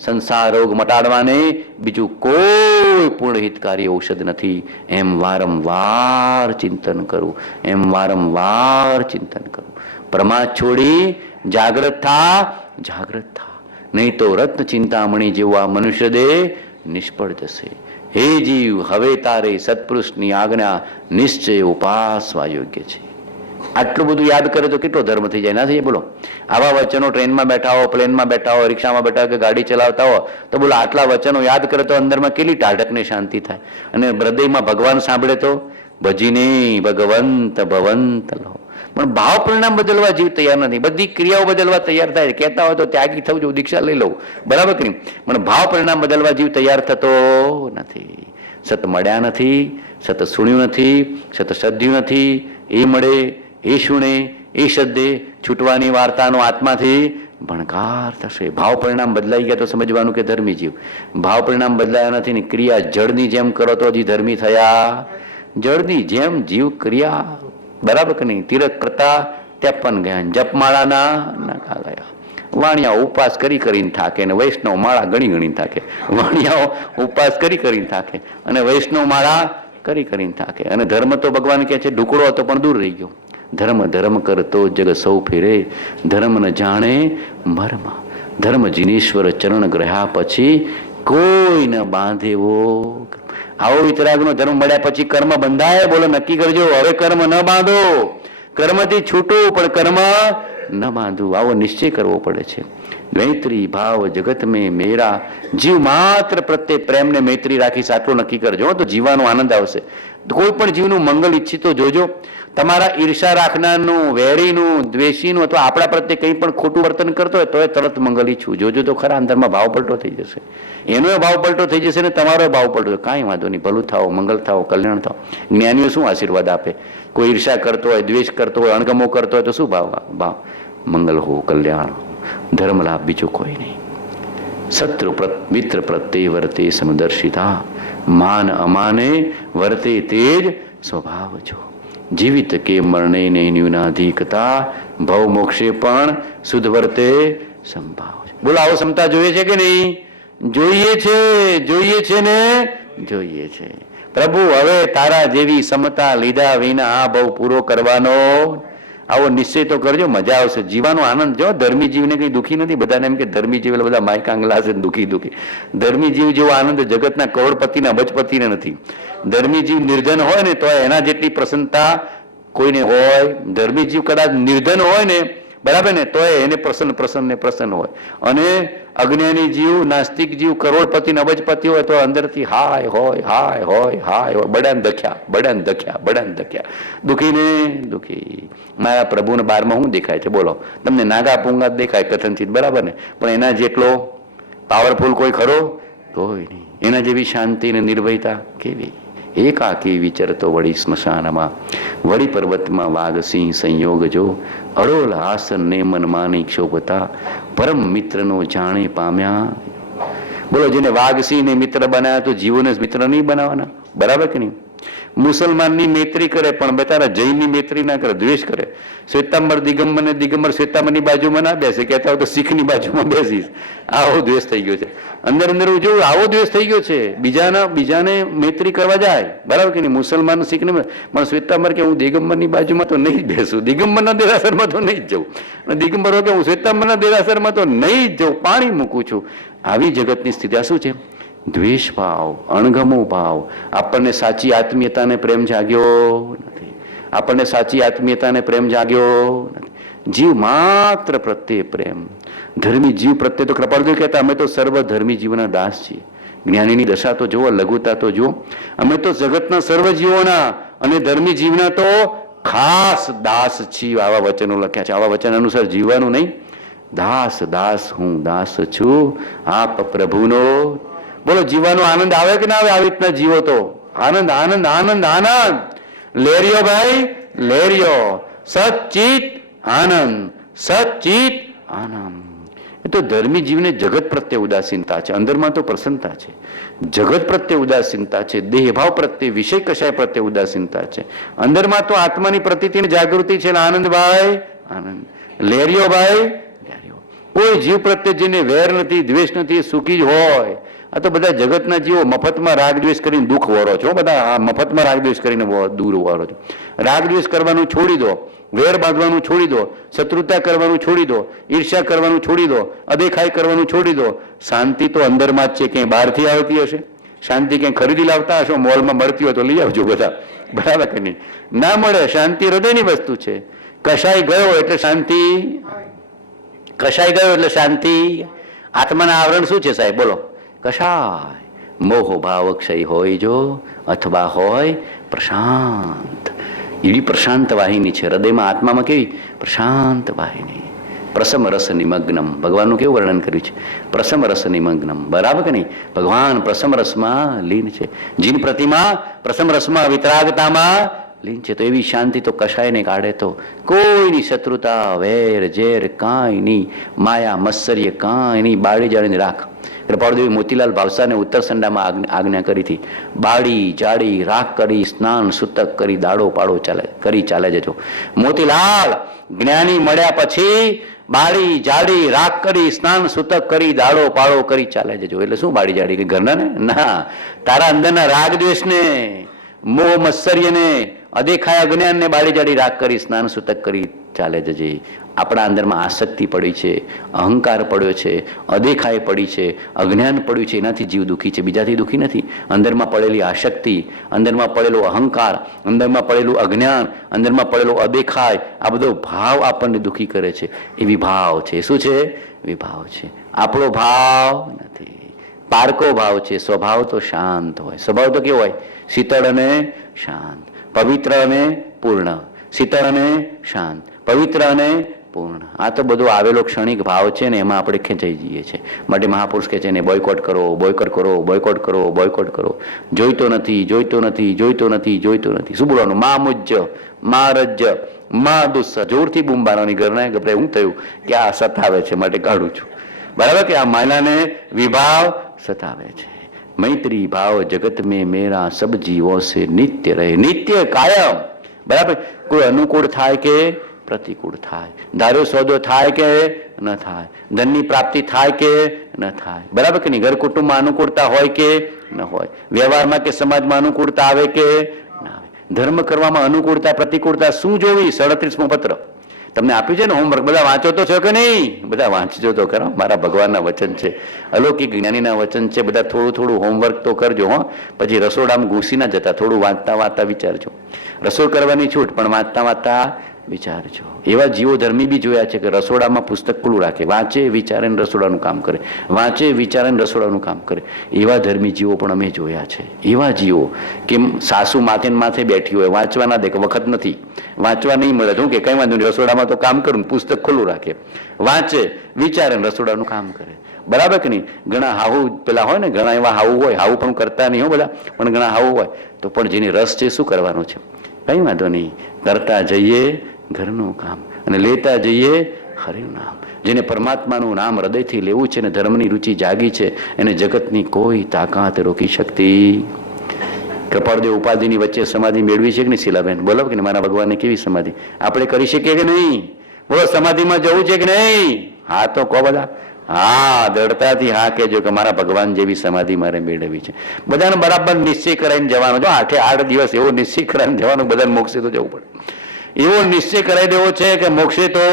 સંસાર રોગ મટાડવાને બીજું કોઈ પૂર્ણ હિતકારી ઔષધ નથી. એમ વારંવાર ચિંતન કરું, એમ વારંવાર ચિંતન કરું. પ્રમાદ છોડી જાગ્રત થા, જાગ્રત થા. નહીં તો રત્ન ચિંતામણી જેવું આ મનુષ્ય દેહ નિષ્ફળ જશે. હે જીવ, હવે તારે સત્પુરુષની આજ્ઞા નિશ્ચય ઉપાસવા યોગ્ય છે. આટલું બધું યાદ કરે તો કેટલો ધર્મ થઈ જાય? ના થઈ જાય? બોલો. આવા વચનો ટ્રેનમાં બેઠા હો, પ્લેનમાં બેઠા હો, રિક્ષામાં બેઠા હો કે ગાડી ચલાવતા હો તો બોલો આટલા વચનો યાદ કરે તો અંદરમાં કેટલી ટાઢકને શાંતિ થાય. અને હૃદયમાં ભગવાન સાંભળે તો ભજીને ભગવંત ભવંત લો. પણ ભાવ પરિણામ બદલવા જીવ તૈયાર નથી. બધી ક્રિયાઓ બદલવા તૈયાર થાય. કહેતા હોય તો ત્યાગી થવું જોઈએ, દીક્ષા લઈ લઉં, બરાબર કે નહીં? પણ ભાવ પરિણામ બદલવા જીવ તૈયાર થતો નથી. સત મળ્યા નથી, સત સુણ્યું નથી, સત સદ્યું નથી. એ મળે, એ શુણે, એ શબ્દે છૂટવાની વાર્તાનો આત્માથી ભણકાર થશે. ભાવ પરિણામ બદલાઈ ગયા તો સમજવાનું કે ધર્મી જીવ. ભાવ પરિણામ બદલાયા નથી ને ક્રિયા જળની જેમ કરો તો હજી ધર્મી થયા. જળની જેમ જીવ ક્રિયા, બરાબર કે નહીં? તીરથ કરતા 53 ગયા, જપમાળાના નાકા ગયા. વાણિયાઓ ઉપવાસ કરી કરીને થાકે અને વૈષ્ણવ માળા ગણી ગણીને થાકે. વાણિયાઓ ઉપવાસ કરી કરીને થાકે અને વૈષ્ણવ માળા કરી કરીને થાકે. અને ધર્મ તો ભગવાન કહે છે ઢુકડો હતો પણ દૂર રહી ગયો. ધર્મ ધર્મ કરતો જગ સૌ ફેરે, ધર્મ ન જાણે મર્મ. ધર્મ જીનેશ્વર ચરણ ગ્રહ્યા પછી કોઈ ન બાંધેવો. આવો વિતરાગનો ધર્મ મળ્યા પછી કર્મ બંધાય. બોલો નક્કી કરજો, હવે કર્મ ન બાંધો. કર્મથી છૂટું પણ કર્મ ન બાંધવું. આવો નિશ્ચય કરવો પડે છે. મૈત્રી ભાવ જગત મેં મેરા. જીવ માત્ર પ્રત્યે પ્રેમને મૈત્રી રાખીશ આટલું નક્કી કરજો તો જીવવાનો આનંદ આવશે. કોઈ પણ જીવનું મંગલ ઈચ્છી તો જોજો. તમારા ઈર્ષા રાખનારનું, વેરીનું, દ્વેષીનું અથવા આપણા પ્રત્યે કંઈ પણ ખોટું વર્તન કરતો હોય તો એ તરત મંગલ ઈચ્છું. જોજો તો ખરા અંદરમાં ભાવ પલટો થઈ જશે. એનો ભાવ પલટો થઈ જશે ને તમારો ભાવ પલટો. કાંઈ વાંધો નહીં, ભલું થાઓ, મંગલ થાઓ, કલ્યાણ થાઓ. જ્ઞાનીઓ શું આશીર્વાદ આપે? કોઈ ઈર્ષા કરતો હોય, દ્વેષ કરતો હોય, અણગમો કરતો હોય તો શું ભાવ? મંગલ હો, કલ્યાણ હો, ધર્મ લાભ, બીજો કોઈ નહીં. શત્રુ મિત્ર પ્રત્યે વર્તે સમદર્શિતા, માન અમાને વર્તે તેજ સ્વભાવ જો. જીવિત કે મરણે ન્યૂનાધિકતા, ભવ મોક્ષે પણ શુદ્ધ વર્તે સંભાવ. બોલો આવો ક્ષમતા જોઈએ છે કે નહીં? જોઈએ છે, જોઈએ છે ને જોઈએ છે. પ્રભુ હવે તારા જેવી સમતા લીધા વિના આ ભવ પૂરો કરવાનો આવો નિશ્ચય તો કરજો, મજા આવશે. જીવાનો આનંદ જો. ધર્મી જીવને કઈ દુઃખી નથી. બધાને એમ કે ધર્મી જીવ બધા માયકાંગલા છે, દુઃખી. ધર્મી જીવ જેવો આનંદ જગતના કરોડપતિના અબજપતિને નથી. ધર્મી જીવ નિર્ધન હોય ને તો એના જેટલી પ્રસન્નતા કોઈને હોય. ધર્મી જીવ કદાચ નિર્ધન હોય ને, બરાબર ને, તો એને પ્રસન્ન હોય. અને અજ્ઞાની જીવ, નાસ્તિક જીવ, કરોડપતિ અબજપતિ હોય તો અંદરથી હાય હોય, હાય હોય, હાય હોય, બડાન ધખ્યા. દુઃખી. મારા પ્રભુને બારમાં શું દેખાય છે? બોલો. તમને નાગા પૂંગા દેખાય કથનચિત, બરાબર ને, પણ એના જેટલો પાવરફુલ કોઈ ખરો? કોઈ નહીં. એના જેવી શાંતિ ને નિર્ભયતા કેવી? એકાકી વિચરતો વળી સ્મશાનમાં, વળી પર્વતમાં વાઘસિંહ સંયોગ જો. અડોલ આસન ને મન માની ક્ષોભતા, પરમ મિત્રનો જાણે પામ્યા. બોલો, જેને વાઘસિંહ ને મિત્ર બનાવ્યા તો જીવોને મિત્ર નહીં બનાવવાના? બરાબર કે નહીં? મુસલમાનની મૈત્રી કરે પણ બેચારા જૈનની મૈત્રી ના કરે, દ્વેષ કરે. શ્વેતાંબર દિગંબર શ્વેતાંબરની બાજુમાં ના બેસે, કહેતા હોય તો શીખની બાજુમાં બેસીશ. આવો દ્વેષ થઈ ગયો છે અંદર હું જોઉં. આવો દ્વેષ થઈ ગયો છે. બીજાને મૈત્રી કરવા જાય, બરાબર કે નહીં? મુસલમાન શીખને પણ શ્વેતાંબર કે હું દિગંબરની બાજુમાં તો નહીં જ બેસું, દિગંબરના દેરાસરમાં તો નહીં જ જવું. અને દિગંબર કે હું શ્વેતાંબરના દેરાસરમાં તો નહીં જ જવું, પાણી મૂકું છું. આવી જગતની સ્થિતિ આ શું છે? દ્વેષ ભાવ, અણગમો ભાવ. આપણને સાચી આત્મીયતાને પ્રેમ જાગ્યો નથી. આપણને સાચી આત્મીયતાને પ્રેમ જાગ્યો નથી. જીવ માત્ર પ્રત્યે પ્રેમ. ધર્મી જીવ પ્રત્યે તો કૃપાળદેવ કહેતા અમે તો સર્વ ધર્મી જીવના દાસ છીએ. જ્ઞાનીની દશા તો જુઓ, લઘુતા તો જુઓ. અમે તો જગતના સર્વ જીવોના અને ધર્મી જીવના તો ખાસ દાસ છીએ. આવા વચનો લખ્યા છે. આવા વચન અનુસાર જીવવાનું નહીં. દાસ હું દાસ છું આપ પ્રભુનો. બોલો, જીવવાનો આનંદ આવે કે ના આવે? આવી રીતના જીવો તો આનંદ. લેરિયો ભાઈ, લેરિયો. સચિત આનંદ. એ તો ધર્મી જીવને જગત પ્રત્યે ઉદાસીનતા છે, અંદરમાં તો પ્રસન્નતા છે. જગત પ્રત્યે ઉદાસીનતા છે, દેહભાવ પ્રત્યે, વિષય કશાય પ્રત્યે ઉદાસીનતા છે. અંદરમાં તો આત્માની પ્રતીતિની જાગૃતિ છે. આનંદભાઈ, આનંદ. લેરિયો ભાઈ, લેરિયો. કોઈ જીવ પ્રત્યે જેને વેર નથી, દ્વેષ નથી, સુખી જ હોય. આ તો બધા જગતના જીવો મફતમાં રાગ દ્વેષ કરીને દુઃખ વરો છો. બધા આ મફતમાં રાગ દ્વેષ કરીને દૂર વરો છો. રાગ દ્વેષ કરવાનું છોડી દો, વેર બાંધવાનું છોડી દો, શત્રુતા કરવાનું છોડી દો, ઈર્ષ્યા કરવાનું છોડી દો, અદેખાઈ કરવાનું છોડી દો. શાંતિ તો અંદરમાં જ છે. ક્યાંય બહારથી આવતી હશે? શાંતિ ક્યાંય ખરીદી લાવતા હશો, મોલમાં મળતી હોય તો લઈ આવજો બધા, બરાબર કે નહીં? ના મળે. શાંતિ હૃદયની વસ્તુ છે. કશાય ગયો એટલે શાંતિ, કશાય ગયો એટલે શાંતિ. આત્માના આવરણ શું છે સાહેબ? બોલો. કશાય મોહ ભાવ ક્ષય હોય જો, અથવા હોય પ્રશાંત. એવી પ્રશાંત વાહિની છે હૃદયમાં, આત્મામાં. કેવી પ્રશાંત વાહિની. પ્રસમ રસ નિમગ્નમ, ભગવાનનું કેવું વર્ણન કર્યું છે? પ્રસમ રસ નિમગ્નમ, બરાબર કે નહીં? ભગવાન પ્રસમ રસમાં લીન છે. જીન પ્રતિમા પ્રસમ રસમાં વિતરાગતામાં લીન છે. તો એવી શાંતિ તો કશાયને કાઢે તો કોઈની શત્રુતા, વેર ઝેર કાંઈ નહીં, માયા મત્સર્ય કાંઈ નહીં. બાળી જાળીને રાખ. એટલે પાળદેવી મોતીલાલ ભાવસાને ઉત્તર સંડામાં આજ્ઞા કરી હતી, બાળી જાળી રાખ કરી, સ્નાન સૂતક કરી, દાડો પાડો કરી ચાલે જજો. મોતીલાલ જ્ઞાની મળ્યા પછી બાળી જાડી રાખ કરી, સ્નાન સૂતક કરી, દાડો પાડો કરી ચાલે જજો. એટલે શું બાળી જાડી? ઘરના ને ના, તારા અંદરના રાગ દ્વેષને, મોહ મત્સર્યને, અદેખાય અજ્ઞાનને બાળી જાડી રાખ કરી, સ્નાન સૂતક કરી ચાલે જજે. આપણા અંદરમાં આસક્તિ પડી છે, અહંકાર પડ્યો છે, અદેખાય પડી છે, અજ્ઞાન પડ્યું છે, એનાથી જીવ દુઃખી છે, બીજાથી દુઃખી નથી. અંદરમાં પડેલી આસક્તિ, અંદરમાં પડેલો અહંકાર, અંદરમાં પડેલું અજ્ઞાન, અંદરમાં પડેલો અદેખાય, આ બધો ભાવ આપણને દુઃખી કરે છે. એ વિભાવ છે. શું છે? વિભાવ છે. આપણો ભાવ નથી, પારકો ભાવ છે. સ્વભાવ તો શાંત હોય. સ્વભાવ તો કેવો હોય? શીતળ અને શાંત, પવિત્ર અને પૂર્ણ. શીતળ અને શાંત, પવિત્ર અને પૂર્ણ. આ તો બધો આવેલો ક્ષણિક ભાવ છે ને, એમાં આપણે ખેંચાઈ જઈએ છીએ. માટે મહાપુરુષ કહે છે ને, બોયકોટ કરો, બોયકોટ કરો, બોયકોટ કરો, બોયકોટ કરો. જોઈતો નથી, જોઈતો નથી, જોઈતો નથી, જોઈતો નથી. શું બોલવાનું? મા મુજ્જ, મા રજ્જ, મા દુસ્સ. જોરથી બૂમ બારવાની. ઘરના ગભરાય. હું થયું કે આ સતાવે છે માટે કાઢું છું, બરાબર કે? આ માયલાને વિભાવ સતાવે છે. મૈત્રી ભાવ જગત મેં મેરા સબ જીવો સે નિત્ય રહે, નિત્ય કાયમ, બરાબર? કોઈ અનુકૂળ થાય કે પ્રતિકૂળ થાય, ધાર્યો સોદો થાય કે ન થાય, ધનની પ્રાપ્તિ થાય કે ન થાય, બરાબર કે નહીં? ઘર કુટુંબમાં અનુકૂળતા હોય કે ન હોય, વ્યવહારમાં કે સમાજમાં અનુકૂળતા આવે કે ના આવે, ધર્મ કરવામાં અનુકૂળતા પ્રતિકૂળતા શું જોવી? 37મો પત્ર તમને આપ્યું છે ને હોમવર્ક. બધા વાંચો તો છો કે નહીં? બધા વાંચજો તો ખરો. મારા ભગવાનના વચન છે, અલૌકિક જ્ઞાનીના વચન છે. બધા થોડું થોડું હોમવર્ક તો કરજો. હો, પછી રસોડામાં ઘૂસી ના જતા. થોડું વાંચતા વાંચતા વિચારજો. રસોઈ કરવાની છૂટ, પણ વાંચતા વાંચતા વિચારજો. એવા જીવો ધર્મી બી જોયા છે કે રસોડામાં પુસ્તક ખુલ્લું રાખે, વાંચે વિચારે રસોડાનું કામ કરે, વાંચે વિચારે રસોડાનું કામ કરે. એવા ધર્મી જીવો પણ અમે જોયા છે. એવા જીવો કે સાસુ માથે માથે બેઠી હોય, વાંચવા ના દે, વખત નથી, વાંચવા નહીં મળે. શું કે કઈ વાંધો નહીં, રસોડામાં તો કામ કરું, પુસ્તક ખુલ્લું રાખે, વાંચે વિચારે રસોડાનું કામ કરે, બરાબર કે નહીં? ઘણા હાહુ પેલા હોય ને, ઘણા એવા હાહુ હોય, હાહુ પણ કરતા નહીં હો બધા, પણ ઘણા હાહુ હોય તો પણ જેની રસ છે, શું કરવાનું છે? કઈ વાંધો નહીં, કરતા જઈએ ઘરનું કામ અને લેતા જઈએ હરિનું નામ. જેને પરમાત્માનું નામ હૃદયથી લેવું છે ને ધર્મની રુચિ જાગી છે, એને જગતની કોઈ તાકાત રોકી શકતી. કૃપાળદેવ ઉપાધિની વચ્ચે સમાધિ મેળવી છે કે નહીં શીલાબેન? બોલો કે મારા ભગવાનને કેવી સમાધિ આપણે કરી શકીએ કે નહીં? બોલો, સમાધિમાં જવું છે કે નહીં? હા તો કહો બધા. હા, દ્રઢતાથી હા કહેજો કે મારા ભગવાન જેવી સમાધિ મારે મેળવી છે. બધાને બરાબર નિશ્ચય કરાવીને જવાનો. જો 8 દિવસ એવો નિશ્ચય કરાવીને જવાનું, બધાને મોક્ષે તો જવું પડે. એવો નિશ્ચય કરાવી દેવો છે કે મોક્ષે તો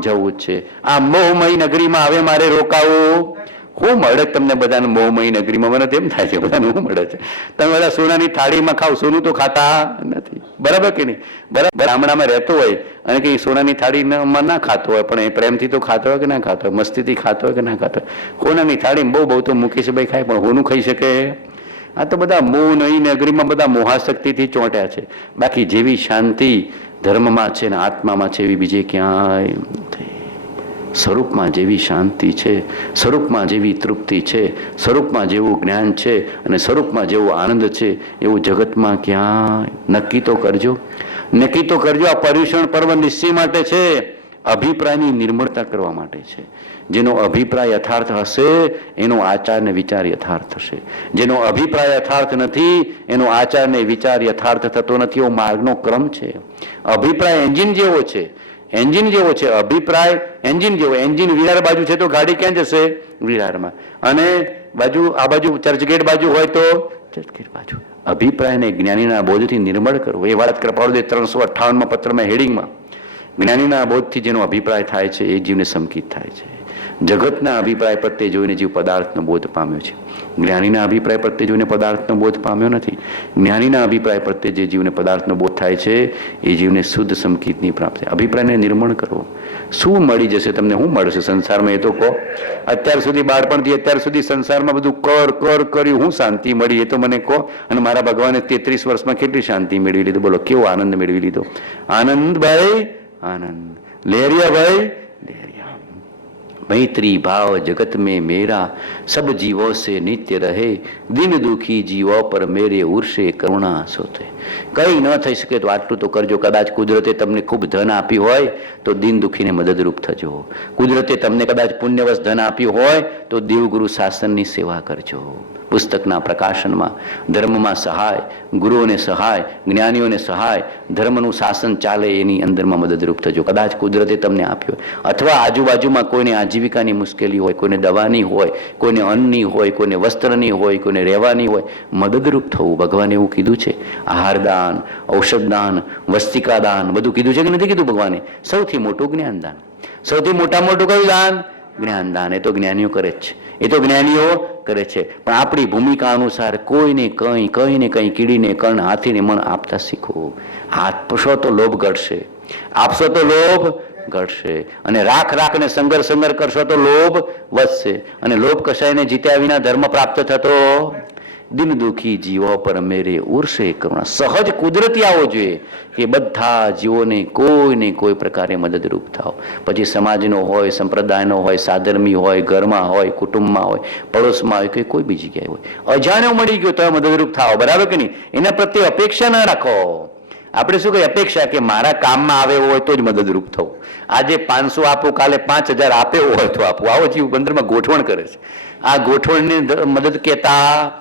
જવું જ છે. આ મોહમય નગરીમાં હવે મારે રોકાવું. શું મળે તમને બધાને મોહમય નગરીમાં? મને તેમ થાય છે બધાને શું મળે છે? તમે બધા સોનાની થાળીમાં ખાવ, સોનું તો ખાતા નથી, બરાબર કે નહીં? બરાબર. ગામડામાં રહેતો હોય અને કઈ સોનાની થાળીમાં ના ખાતો હોય, પણ એ પ્રેમથી તો ખાતો હોય કે ના ખાતો હોય, મસ્તીથી ખાતો હોય કે ના ખાતો હોય. સોનાની થાળીમાં બહુ તો મુકેશભાઈ ખાય, પણ હોનું ખાઈ શકે? આ તો બધા મોહ નહીં નગરીમાં બધા મોહાશક્તિથી ચોંટ્યા છે. બાકી જેવી શાંતિ ધર્મમાં છે ને આત્મામાં છે, એવી બીજે ક્યાંય નથી. સ્વરૂપમાં જેવી શાંતિ છે, સ્વરૂપમાં જેવી તૃપ્તિ છે, સ્વરૂપમાં જેવું જ્ઞાન છે અને સ્વરૂપમાં જેવો આનંદ છે, એવું જગતમાં ક્યાંય. નક્કી તો કરજો, નક્કી તો કરજો. આ પર્યુષણ પર્વ નિશ્ચય માટે છે, અભિપ્રાયની નિર્મળતા કરવા માટે છે. જેનો અભિપ્રાય યથાર્થ હશે એનો આચાર ને વિચાર યથાર્થ થશે. જેનો અભિપ્રાય યથાર્થ નથી એનો આચાર ને વિચાર યથાર્થ થતો નથી. એવો માર્ગનો ક્રમ છે. અભિપ્રાય એન્જિન જેવો છે, એન્જિન જેવો છે. અભિપ્રાય એન્જિન જેવો. એન્જિન વિરાર બાજુ છે તો ગાડી ક્યાં જશે? વિરારમાં. અને બાજુ આ બાજુ ચર્ચગેટ બાજુ હોય તો ચર્ચગેટ બાજુ. અભિપ્રાયને જ્ઞાનીના બોધથી નિર્મળ કરવો. એ વાત કૃપાળુદેવ 358માં પત્રમાં હેડિંગમાં જ્ઞાનીના બોધથી જેનો અભિપ્રાય થાય છે એ જીવને સંકિત થાય છે. જગતના અભિપ્રાય પ્રત્યે જોઈને જીવ પદાર્થનો બોધ પામ્યો છે. જ્ઞાનીના અભિપ્રાય પ્રત્યે જોઈને પદાર્થનો બોધ પામ્યો નથી. જ્ઞાનીના અભિપ્રાય પ્રત્યે જે જીવને પદાર્થનો બોધ થાય છે એ જીવને શુદ્ધ સંકેતની પ્રાપ્તિ. અભિપ્રાયને નિર્મળ કરો. શું મળી જશે તમને? શું મળશે સંસારમાં? એ તો કહો. અત્યાર સુધી બાળપણથી અત્યાર સુધી સંસારમાં બધું કર્યું, હું શાંતિ મળી? એ તો મને કહો. અને મારા ભગવાને 33 વર્ષમાં કેટલી શાંતિ મેળવી લીધું? બોલો, કેવો આનંદ મેળવી લીધો? આનંદ ભાઈ આનંદ, લેરિયા ભાઈ લેરિયા. मैत्री भाव जगत में मेरा, सब जीवों से नित्य रहे, दिन दुखी जीवों पर मेरे उर्षे करुणा सोते. કઈ ન થઈ શકે તો આટલું તો કરજો. કદાચ કુદરતે તમને ખૂબ ધન આપ્યું હોય તો દિન દુખીને મદદરૂપ થજો. કુદરતે તમને કદાચ પુણ્યવશ ધન આપ્યું હોય તો દેવગુરુ શાસનની સેવા કરજો. પુસ્તકના પ્રકાશનમાં ધર્મમાં સહાય, ગુરુઓને સહાય, જ્ઞાનીઓને સહાય, ધર્મનું શાસન ચાલે એની અંદરમાં મદદરૂપ થજો. કદાચ કુદરતે તમને આપ્યો અથવા આજુબાજુમાં કોઈને આજીવિકાની મુશ્કેલી હોય, કોઈને દવાની હોય, કોઈને અન્નની હોય, કોઈને વસ્ત્રની હોય, કોઈને રહેવાની હોય, મદદરૂપ થવું. ભગવાને એવું કીધું છે. આહારદાન, ઔષધદાન, વસ્તિકાદાન બધું કીધું છે કે નથી કીધું ભગવાને? સૌથી મોટું જ્ઞાનદાન. સૌથી મોટામાં મોટું કયું દાન? જ્ઞાનદાન. એ તો જ્ઞાનીઓ કરે છે. એ તો જ્ઞાનીઓ કરે છે. પણ આપણી ભૂમિકા અનુસાર કોઈને કંઈ, કહીને કંઈ, કીડીને કર્ણ, હાથીને મણ આપતા શીખો. આપશો તો લોભ ઘટશે, આપશો તો લોભ ઘટશે. અને રાખને સંઘર્ષ કરશો તો લોભ વધશે. અને લોભ કશાયને જીત્યા વિના ધર્મ પ્રાપ્ત થતો. દિન દુખી જીવો પર મેરે ઉર્ષે કરુણા. સહજ કુદરતી આવો જોઈએ કે બધા જીવોને કોઈને કોઈ પ્રકારે મદદરૂપ થાવ. પછી સમાજનો હોય, સંપ્રદાયનો હોય, સાધર્મી હોય, ઘરમાં હોય, કુટુંબમાં હોય, પડોશમાં હોય, કે કોઈ બી જગ્યાએ હોય, અજાણ્યો મળી ગયો તો મદદરૂપ થાવ. બરાબર કે નહીં? એના પ્રત્યે અપેક્ષા ના રાખો. આપણે શું કહીએ? અપેક્ષા કે મારા કામમાં આવે હોય તો જ મદદરૂપ થવું. આજે 500 આપું, કાલે 5000 આપ્યો હોય તો આપવું. આવો જીવ બંદરમાં ગોઠવણ કરે છે. આ ગોઠવણની મદદ કહેતા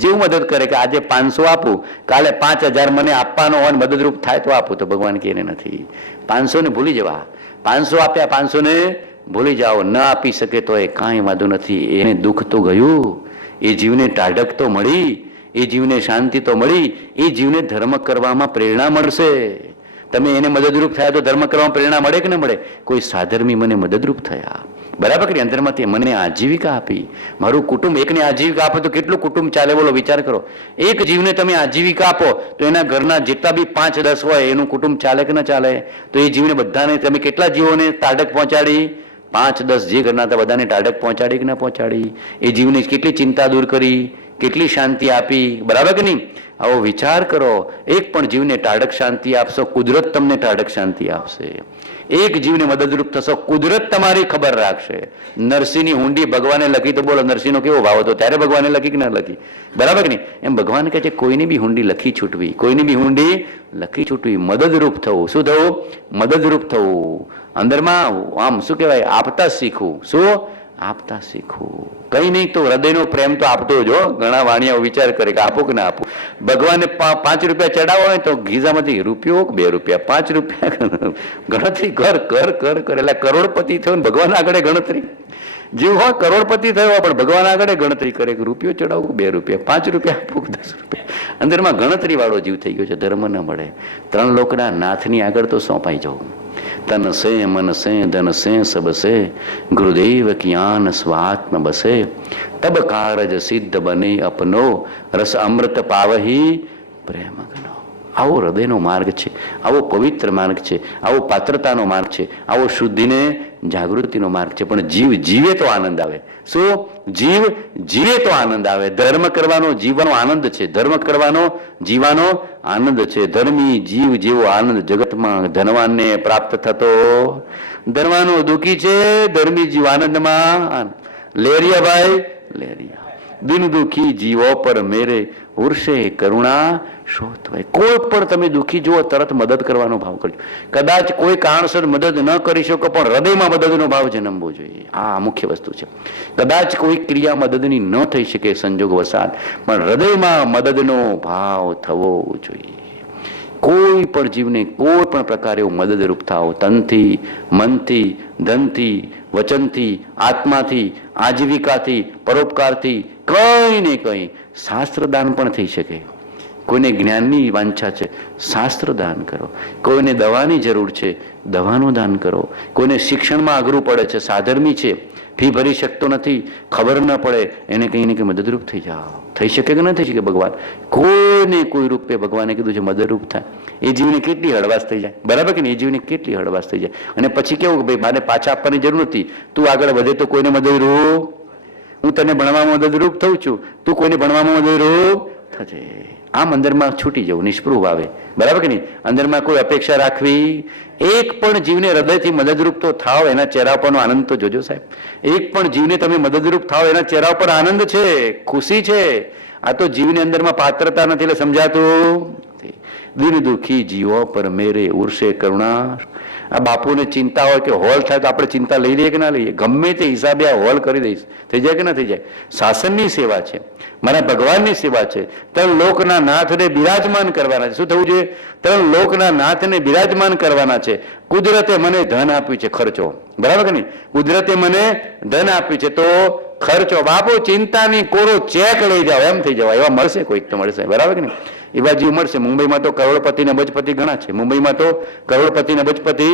જેવું મદદ કરે કે આજે 500 આપું, કાલે 5000 મને આપવાનો હોય, મદદરૂપ થાય તો આપું. તો ભગવાન કહે નથી. 500 ને ભૂલી જવા. 500 આપ્યા, 500 ને ભૂલી જાઓ. ન આપી શકે તો એ કાંઈ વાંધો નથી. એને દુઃખ તો ગયું, એ જીવને ટાઢક તો મળી, એ જીવને શાંતિ તો મળી, એ જીવને ધર્મ કરવામાં પ્રેરણા મળશે. તમે એને મદદરૂપ થયા તો ધર્મ કરવામાં પ્રેરણા મળે કે ન મળે? કોઈ સાધર્મી મને મદદરૂપ થયા, બરાબર કે અંતરમાંથી મને આજીવિકા આપી. મારું કુટુંબ, એકને આજીવિકા આપો તો કેટલું કુટુંબ ચાલે? બોલો, વિચાર કરો. એક જીવને તમે આજીવિકા આપો તો એના ઘરના જેટલા બી 5-10 હોય એનું કુટુંબ ચાલે કે ન ચાલે? તો એ જીવને બધાને તમે કેટલા જીવોને તાડક પહોંચાડી? 5-10 જે ઘરના હતા બધાને તાડક પહોંચાડી કે ન પહોંચાડી? એ જીવને કેટલી ચિંતા દૂર કરી, કેટલી શાંતિ આપી, બરાબર કે નહીં? આવો વિચાર કરો. એક પણ જીવને તાડક શાંતિ આપશો, કુદરત તમને તાડક શાંતિ આપશે. એક જીવને મદદરૂપ થશો, કુદરત તમારી ખબર રાખશે. નરસિંહની હુંડી ભગવાને લખી તો બોલો નરસિંહનો કેવો ભાવ હતો? ત્યારે ભગવાને લખી કે ના લખી? બરાબર કે નહીં? એમ ભગવાન કહે છે કોઈની બી હુંડી લખી છૂટવી, કોઈની બી હુંડી લખી છૂટવી, મદદરૂપ થવું. શું થવું? મદદરૂપ થવું. અંદરમાં આમ શું કહેવાય? આપતા શીખવું. શું? આપતા શીખવું. કઈ નહીં તો હૃદયનો પ્રેમ તો આપતો જ હો. ઘણા વાણિયાઓ વિચાર કરે કે આપો કે ના આપો. ભગવાનને 5 રૂપિયા ચડાવો હોય તો ગીઝામાંથી રૂપિયો 2 રૂપિયા 5 રૂપિયા ગણતરી કર કર કર કર. એટલે કરોડપતિ થયો ને ભગવાન આગળ ગણતરી. જેવું હોય કરોડપતિ થયો પણ ભગવાન આગળ ગણતરી કરે કે રૂપિયો ચડાવો 2 રૂપિયા, 5 રૂપિયા આપો 10 રૂપિયા. અંદરમાં ગણતરી વાળો જીવ થઈ ગયો છે. ધર્મ ન મળે. 3 લોકના નાથની આગળ તો સોંપાઈ જવું. તન સે મન સે ધન સે સબ સે, ગુરુદેવ કિયાન સ્વાત્મ બસે, તબ કારજ સિદ્ધ બને અપનો, રસ અમૃત પાવહી પ્રેમ ઘનો. આવો હૃદયનો માર્ગ છે, આવો પવિત્ર માર્ગ છે, આવો પાત્રતાનો માર્ગ છે, આવો શુદ્ધિને જાગૃતિનો માર્ગ છે. પણ જીવ જીવે તો આનંદ આવે. શું? જીવ જીવે તો આનંદ આવે. ધર્મ કરવાનો જીવવાનો આનંદ છે. ધર્મ કરવાનો જીવાનો આનંદ છે. ધર્મી જીવ જેવો આનંદ જગતમાં ધનવાનને પ્રાપ્ત થતો. ધનવાનો દુઃખી છે, ધર્મી જીવ આનંદમાં. લેરિયા ભાઈ લેરિયા. દિન દુઃખી જીવો પર મેરે ઉર્ષે કરુણા શોધ. કોઈ પણ તમે દુઃખી જુઓ તરત મદદ કરવાનો ભાવ કરજો. કદાચ કોઈ કારણસર મદદ ન કરી શકો પણ હૃદયમાં મદદનો ભાવ જન્મવો જોઈએ. આ મુખ્ય વસ્તુ છે. કદાચ કોઈ ક્રિયા મદદની ન થઈ શકે સંજોગ વસાત, પણ હૃદયમાં મદદનો ભાવ થવો જોઈએ. કોઈ પણ જીવને કોઈ પણ પ્રકારે મદદરૂપ થાવ. તનથી, મનથી, ધનથી, વચનથી, આત્માથી, આજીવિકાથી, પરોપકારથી, કંઈ ને કંઈ. શાસ્ત્રદાન પણ થઈ શકે. કોઈને જ્ઞાનની વાંછા છે, શાસ્ત્ર દાન કરો. કોઈને દવાની જરૂર છે, દવાનું દાન કરો. કોઈને શિક્ષણમાં અઘરું પડે છે, સાધર્મી છે, ફી ભરી શકતો નથી, ખબર ન પડે, એને કંઈ ને કંઈ મદદરૂપ થઈ જાઓ. થઈ શકે કે ન થઈ શકે? ભગવાન કોઈને કોઈ રૂપે ભગવાને કીધું છે મદદરૂપ થાય. એ જીવને કેટલી હળવાશ થઈ જાય, બરાબર કે નહીં? એ જીવને કેટલી હળવાશ થઈ જાય. અને પછી કેવું કે ભાઈ મારે પાછા આપવાની જરૂર નથી, તું આગળ વધે તો કોઈને મદદરૂપ, હું તને ભણવામાં મદદરૂપ થઉં છું, તું કોઈને ભણવામાં મદદરૂપ થશે. આમ અંદરમાં છૂટી જવું, નિષ્પૃહ આવે, બરાબર કે નહીં? અંદરમાં કોઈ અપેક્ષા રાખવી, એક પણ જીવને હૃદયથી મદદરૂપ તો થાવ, એના ચહેરા પરનો આનંદ તો જોજો સાહેબ. એક પણ જીવને તમે મદદરૂપ થાવ, એના ચહેરા પર આનંદ છે, ખુશી છે. આ તો જીવની અંદરમાં પાત્રતા નથી એટલે સમજાતું. દિન દુખી જીવો પર મેરે ઉર્ષે કરુણા. આ બાપુને ચિંતા હોય કે હોલ થાય તો આપણે ચિંતા લઈ લઈએ કે ના લઈએ? ગમે તે હિસાબે આ હોલ કરી દઈશ, થઈ જાય કે ના થઈ જાય? શાસનની સેવા છે, મારા ભગવાનની સેવા છે. ત્રણ લોકના નાથને બિરાજમાન કરવાના છે. શું થવું જોઈએ? ત્રણ લોકના નાથને બિરાજમાન કરવાના છે. કુદરતે મને ધન આપ્યું છે, ખર્ચો, બરાબર કે નહીં? કુદરતે મને ધન આપ્યું છે તો ખર્ચો. બાપુ ચિંતાની કોરો ચેક લઈ જાવ, એમ થઈ જવાય. એવા મળશે, કોઈક તો મળશે, બરાબર કે નહીં? એવા જીવ મળશે. મુંબઈમાં તો કરોડપતિ ને બજપતિ ઘણા છે. મુંબઈમાં તો કરોડપતિ ને બજપતિ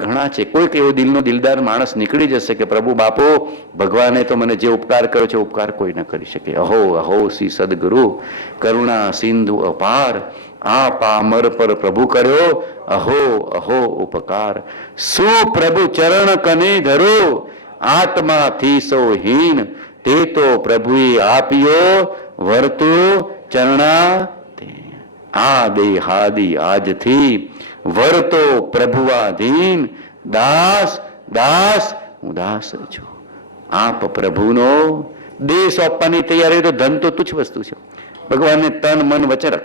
ઘણા છે. કોઈક એવો દિલનો દિલદાર માણસ નીકળી જશે કે પ્રભુ બાપો ભગવાને તો મને જે ઉપકાર કર્યો છે ઉપકાર કોઈ ન કરી શકે. અહો અહો શ્રી સદગુરુ કરુણા સિંધુ અપાર, આ પામર પર પ્રભુ કર્યો અહો અહો ઉપકાર. શું પ્રભુ ચરણ કને ધરો, આત્માથી સૌ હીન, તે તો પ્રભુએ આપ્યો વર્તુ ચરણા. આ દેહાદી આજથી વર્તો પ્રભુઆધીન, દાસ દાસ હું દાસ છું. આપ પ્રભુનો દેહ સોંપવાની તૈયારી. તો ધન તો તુચ્છ વસ્તુ છે. ભગવાનને તન મન વચન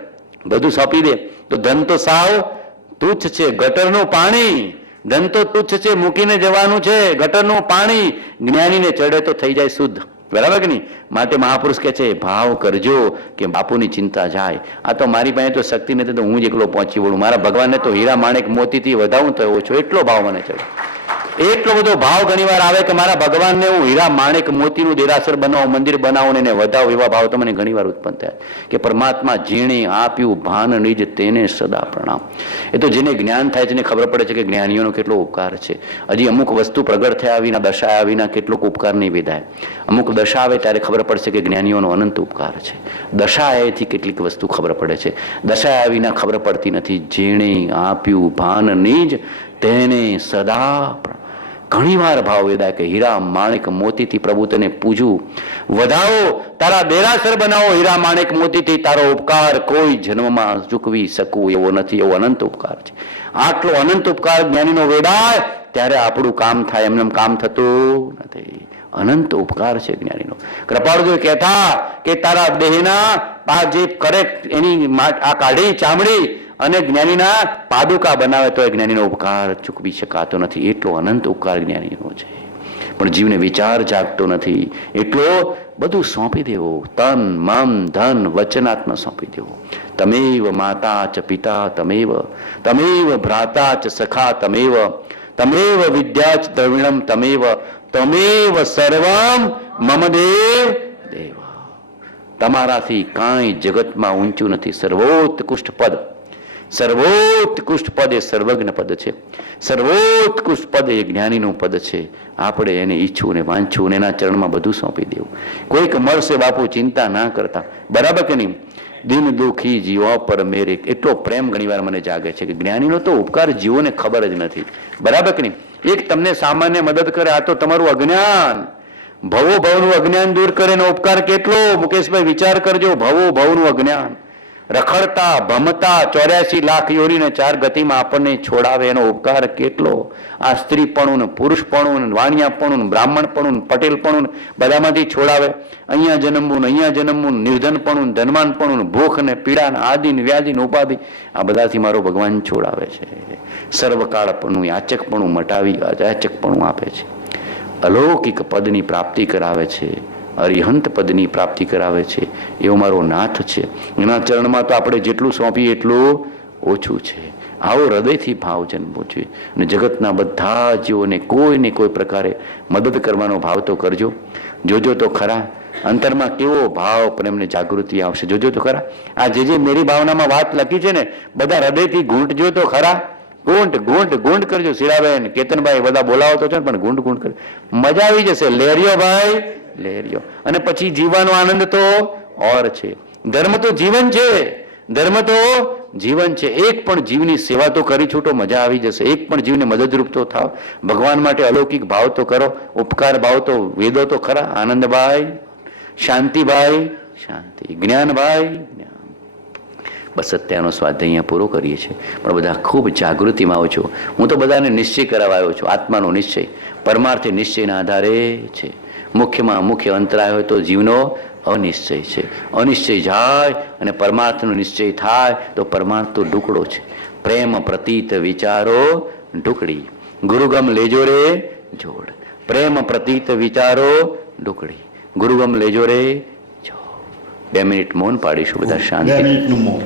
બધું સોંપી દે તો ધન તો સાવ તુચ્છ છે. ગટરનું પાણી, ધન તો તુચ્છ છે, મૂકીને જવાનું છે. ગટરનું પાણી જ્ઞાનીને ચડે તો થઈ જાય શુદ્ધ, બરાબર કે નહીં? માટે મહાપુરુષ કહે છે ભાવ કરજો કે બાપુની ચિંતા જાય. આ તો મારી પાસે તો શક્તિ નથી તો હું જ એકલો પહોંચી વળું. મારા ભગવાનને તો હીરા માણેક મોતીથી વધાવું તો એવો છું, એટલો ભાવ મને ચડે. એટલો બધો ભાવ ઘણી વાર આવે કે મારા ભગવાનને હું હીરા માણેક મોતીનું દેરાસર બનાવું, મંદિર બનાવું ને એને વધાવું. એવા ભાવ તો મને ઘણી વાર ઉત્પન્ન થાય કે પરમાત્મા જેણે આપ્યું ભાન નિજ તેને સદા પ્રણામ. એ તો જેને જ્ઞાન થાય છે એને ખબર પડે છે કે જ્ઞાનીઓનો કેટલો ઉપકાર છે. હજી અમુક વસ્તુ પ્રગટ થયા વિના, દશા વિના કેટલોક ઉપકાર નહીં વિધાય. અમુક દશા આવે ત્યારે ખબર પડશે કે જ્ઞાનીઓનો અનંત ઉપકાર છે. દશા એથી કેટલીક વસ્તુ ખબર પડે છે, દશા વિના ખબર પડતી નથી. જેણે આપ્યું ભાન નિજ તેને સદા. ઘણી વાર ભાવ વેદાય કે હીરા માણેક મોતીથી પ્રભુ તને પૂજું, વધાવો, તારા દેરાસર બનાવો હીરા માણેક મોતીથી. તારો ઉપકાર કોઈ જન્મમાં ચૂકવી શકું એવો નથી, એવો અનંત ઉપકાર છે. આટલો અનંત ઉપકાર જ્ઞાનીનો વેડાય ત્યારે આપણું કામ થાય, એમને કામ થતું નથી. અનંત ઉપકાર છે જ્ઞાનીનો. કૃપાળુદેવ કહેતા કે તારા દેહના આ જે કરેક્ટ એની આ કાઢી ચામડી અને જ્ઞાનીના પાદુકા બનાવે તો એ જ્ઞાનીનો ઉપકાર ચૂકવી શકાતો નથી. એટલો અનંત ઉપકાર જ્ઞાનીનો છે. પણ જીવને વિચાર જાગતો નથી. એટલો બધું સોંપી દેવો, તન મન ધન વચનાત્મ સોંપી દેવો. તમેવ માતા ચ પિતા તમેવ, તમેવ ભ્રાતા ચ સખા તમેવ, તમેવ વિદ્યા ચ દ્રવિણમ તમેવ, તમેવ સર્વમ મમ દેવ દેવ. તમારાથી કાંઈ જગતમાં ઊંચું નથી. સર્વોત્કૃષ્ટ પદ, સર્વોત્કૃષ્ટ પદ એ સર્વજ્ઞ પદ છે. સર્વોત્કૃષ્ટ પદ એ જ્ઞાનીનું પદ છે. આપણે એને ઈચ્છવું ને વાંચવું ને એના ચરણમાં બધું સોંપી દેવું. કોઈક મળશે બાપુ ચિંતા ના કરતા, બરાબર કે નહીં? દિન દુખી જીવો પર મેરે. એટલો પ્રેમ ઘણી વાર મને જાગે છે કે જ્ઞાનીનો તો ઉપકાર જીવોને ખબર જ નથી, બરાબર કે નહીં? એક તમને સામાન્ય મદદ કરે, આ તો તમારું અજ્ઞાન, ભવો ભવનું અજ્ઞાન દૂર કરે એનો ઉપકાર કેટલો. મુકેશભાઈ વિચાર કરજો, ભવો ભવનું અજ્ઞાન રખડતા ભમતા 84 લાખ યોનીને 4 ગતિમાં આપણને છોડાવે એનો ઉપકાર કેટલો. આ સ્ત્રીપણું ને પુરુષપણું ને વાણિયાપણું ને બ્રાહ્મણપણું ને પટેલપણું ને બધામાંથી છોડાવે. અહીંયા જન્મવું ને અહીંયા જન્મવું, નિર્ધનપણું ધનવાનપણું, ભૂખ ને પીડા ને આદિ ને વ્યાધિ ને ઉપાધિ, આ બધાથી મારો ભગવાન છોડાવે છે. સર્વકાળપણું યાચકપણું મટાવી અયાચકપણું આપે છે. અલૌકિક પદની પ્રાપ્તિ કરાવે છે, અરિહંત પદની પ્રાપ્તિ કરાવે છે. એવો મારો નાથ છે. એના ચરણમાં તો આપણે જેટલું સોંપીએ એટલું ઓછું છે. આવો હૃદયથી ભાવ જન્મવો જોઈએ. અને જગતના બધા જીવોને કોઈને કોઈ પ્રકારે મદદ કરવાનો ભાવ તો કરજો. જોજો તો ખરા અંતરમાં કેવો ભાવ પ્રેમને જાગૃતિ આવશે. જોજો તો ખરા. આ જે મેરી ભાવનામાં વાત લખી છે ને, બધા હૃદયથી ઘૂંટજો તો ખરા. ગુંડ ગુંડ ગુંડ કરજો. શીરાબેન, કેતનભાઈ બધા બોલાવો તો છે પણ ગુંડ ગુંડ કરજો. મજા આવી જશે. લેરિયો ભાઈ, લેરિયો. અને પછી જીવવાનો આનંદ તો ઓર છે. ધર્મ તો જીવન છે, ધર્મ તો જીવન છે. એક પણ જીવની સેવા તો કરી છૂટો, મજા આવી જશે. એક પણ જીવને મદદરૂપ તો થાવ. ભગવાન માટે અલૌકિક ભાવ તો કરો, ઉપકાર ભાવ તો વેદો તો ખરા. આનંદભાઈ, શાંતિભાઈ, શાંતિ. જ્ઞાનભાઈ, જ્ઞાન. બસ અત્યારનો સ્વાધ્યાય અહીંયા પૂરો કરીએ છીએ. પણ બધા ખૂબ જાગૃતિમાં આવો છો. હું તો બધાને નિશ્ચય કરાવવા આવ્યો છું. આત્માનો નિશ્ચય પરમાર્થી નિશ્ચયના આધારે છે. મુખ્યમાં મુખ્ય અંતરાય હોય તો જીવનો અનિશ્ચય છે. અનિશ્ચય જાય અને પરમાર્થનો નિશ્ચય થાય તો પરમાર્થ તો ઢુકડો છે. પ્રેમ પ્રતીત વિચારો ઢુકડી, ગુરુગમ લેજો રે જોડ. પ્રેમ પ્રતીત વિચારો ઢુકડી, ગુરુગમ લેજો રે જોડ. 2 મિનિટ મૌન પાડીશું બધા. શાંતિ. 2 મિનિટનું મૌન.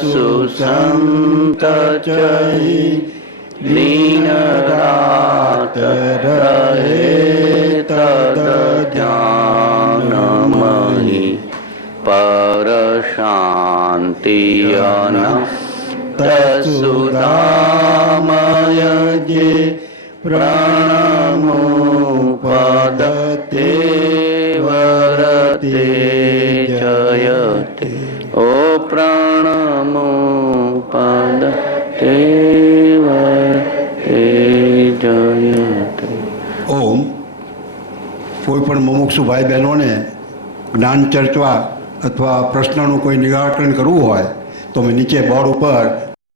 સુસંત ચહી દિન રાત રહે તદ ધ્યાનમહી પર શાંતિ અનંત સુધામય જે પ્રણમો પદતે વરતે જયતે. ઓ પ્રણમો પદ તે વરતે જયતે. ઓમ. કોઈ પણ મુમુક્ષુ ભાઈ બહેનોને જ્ઞાન ચર્ચા અથવા પ્રશ્નનું કોઈ નિરાકરણ કરવું હોય તો મેં નીચે બોર્ડ ઉપર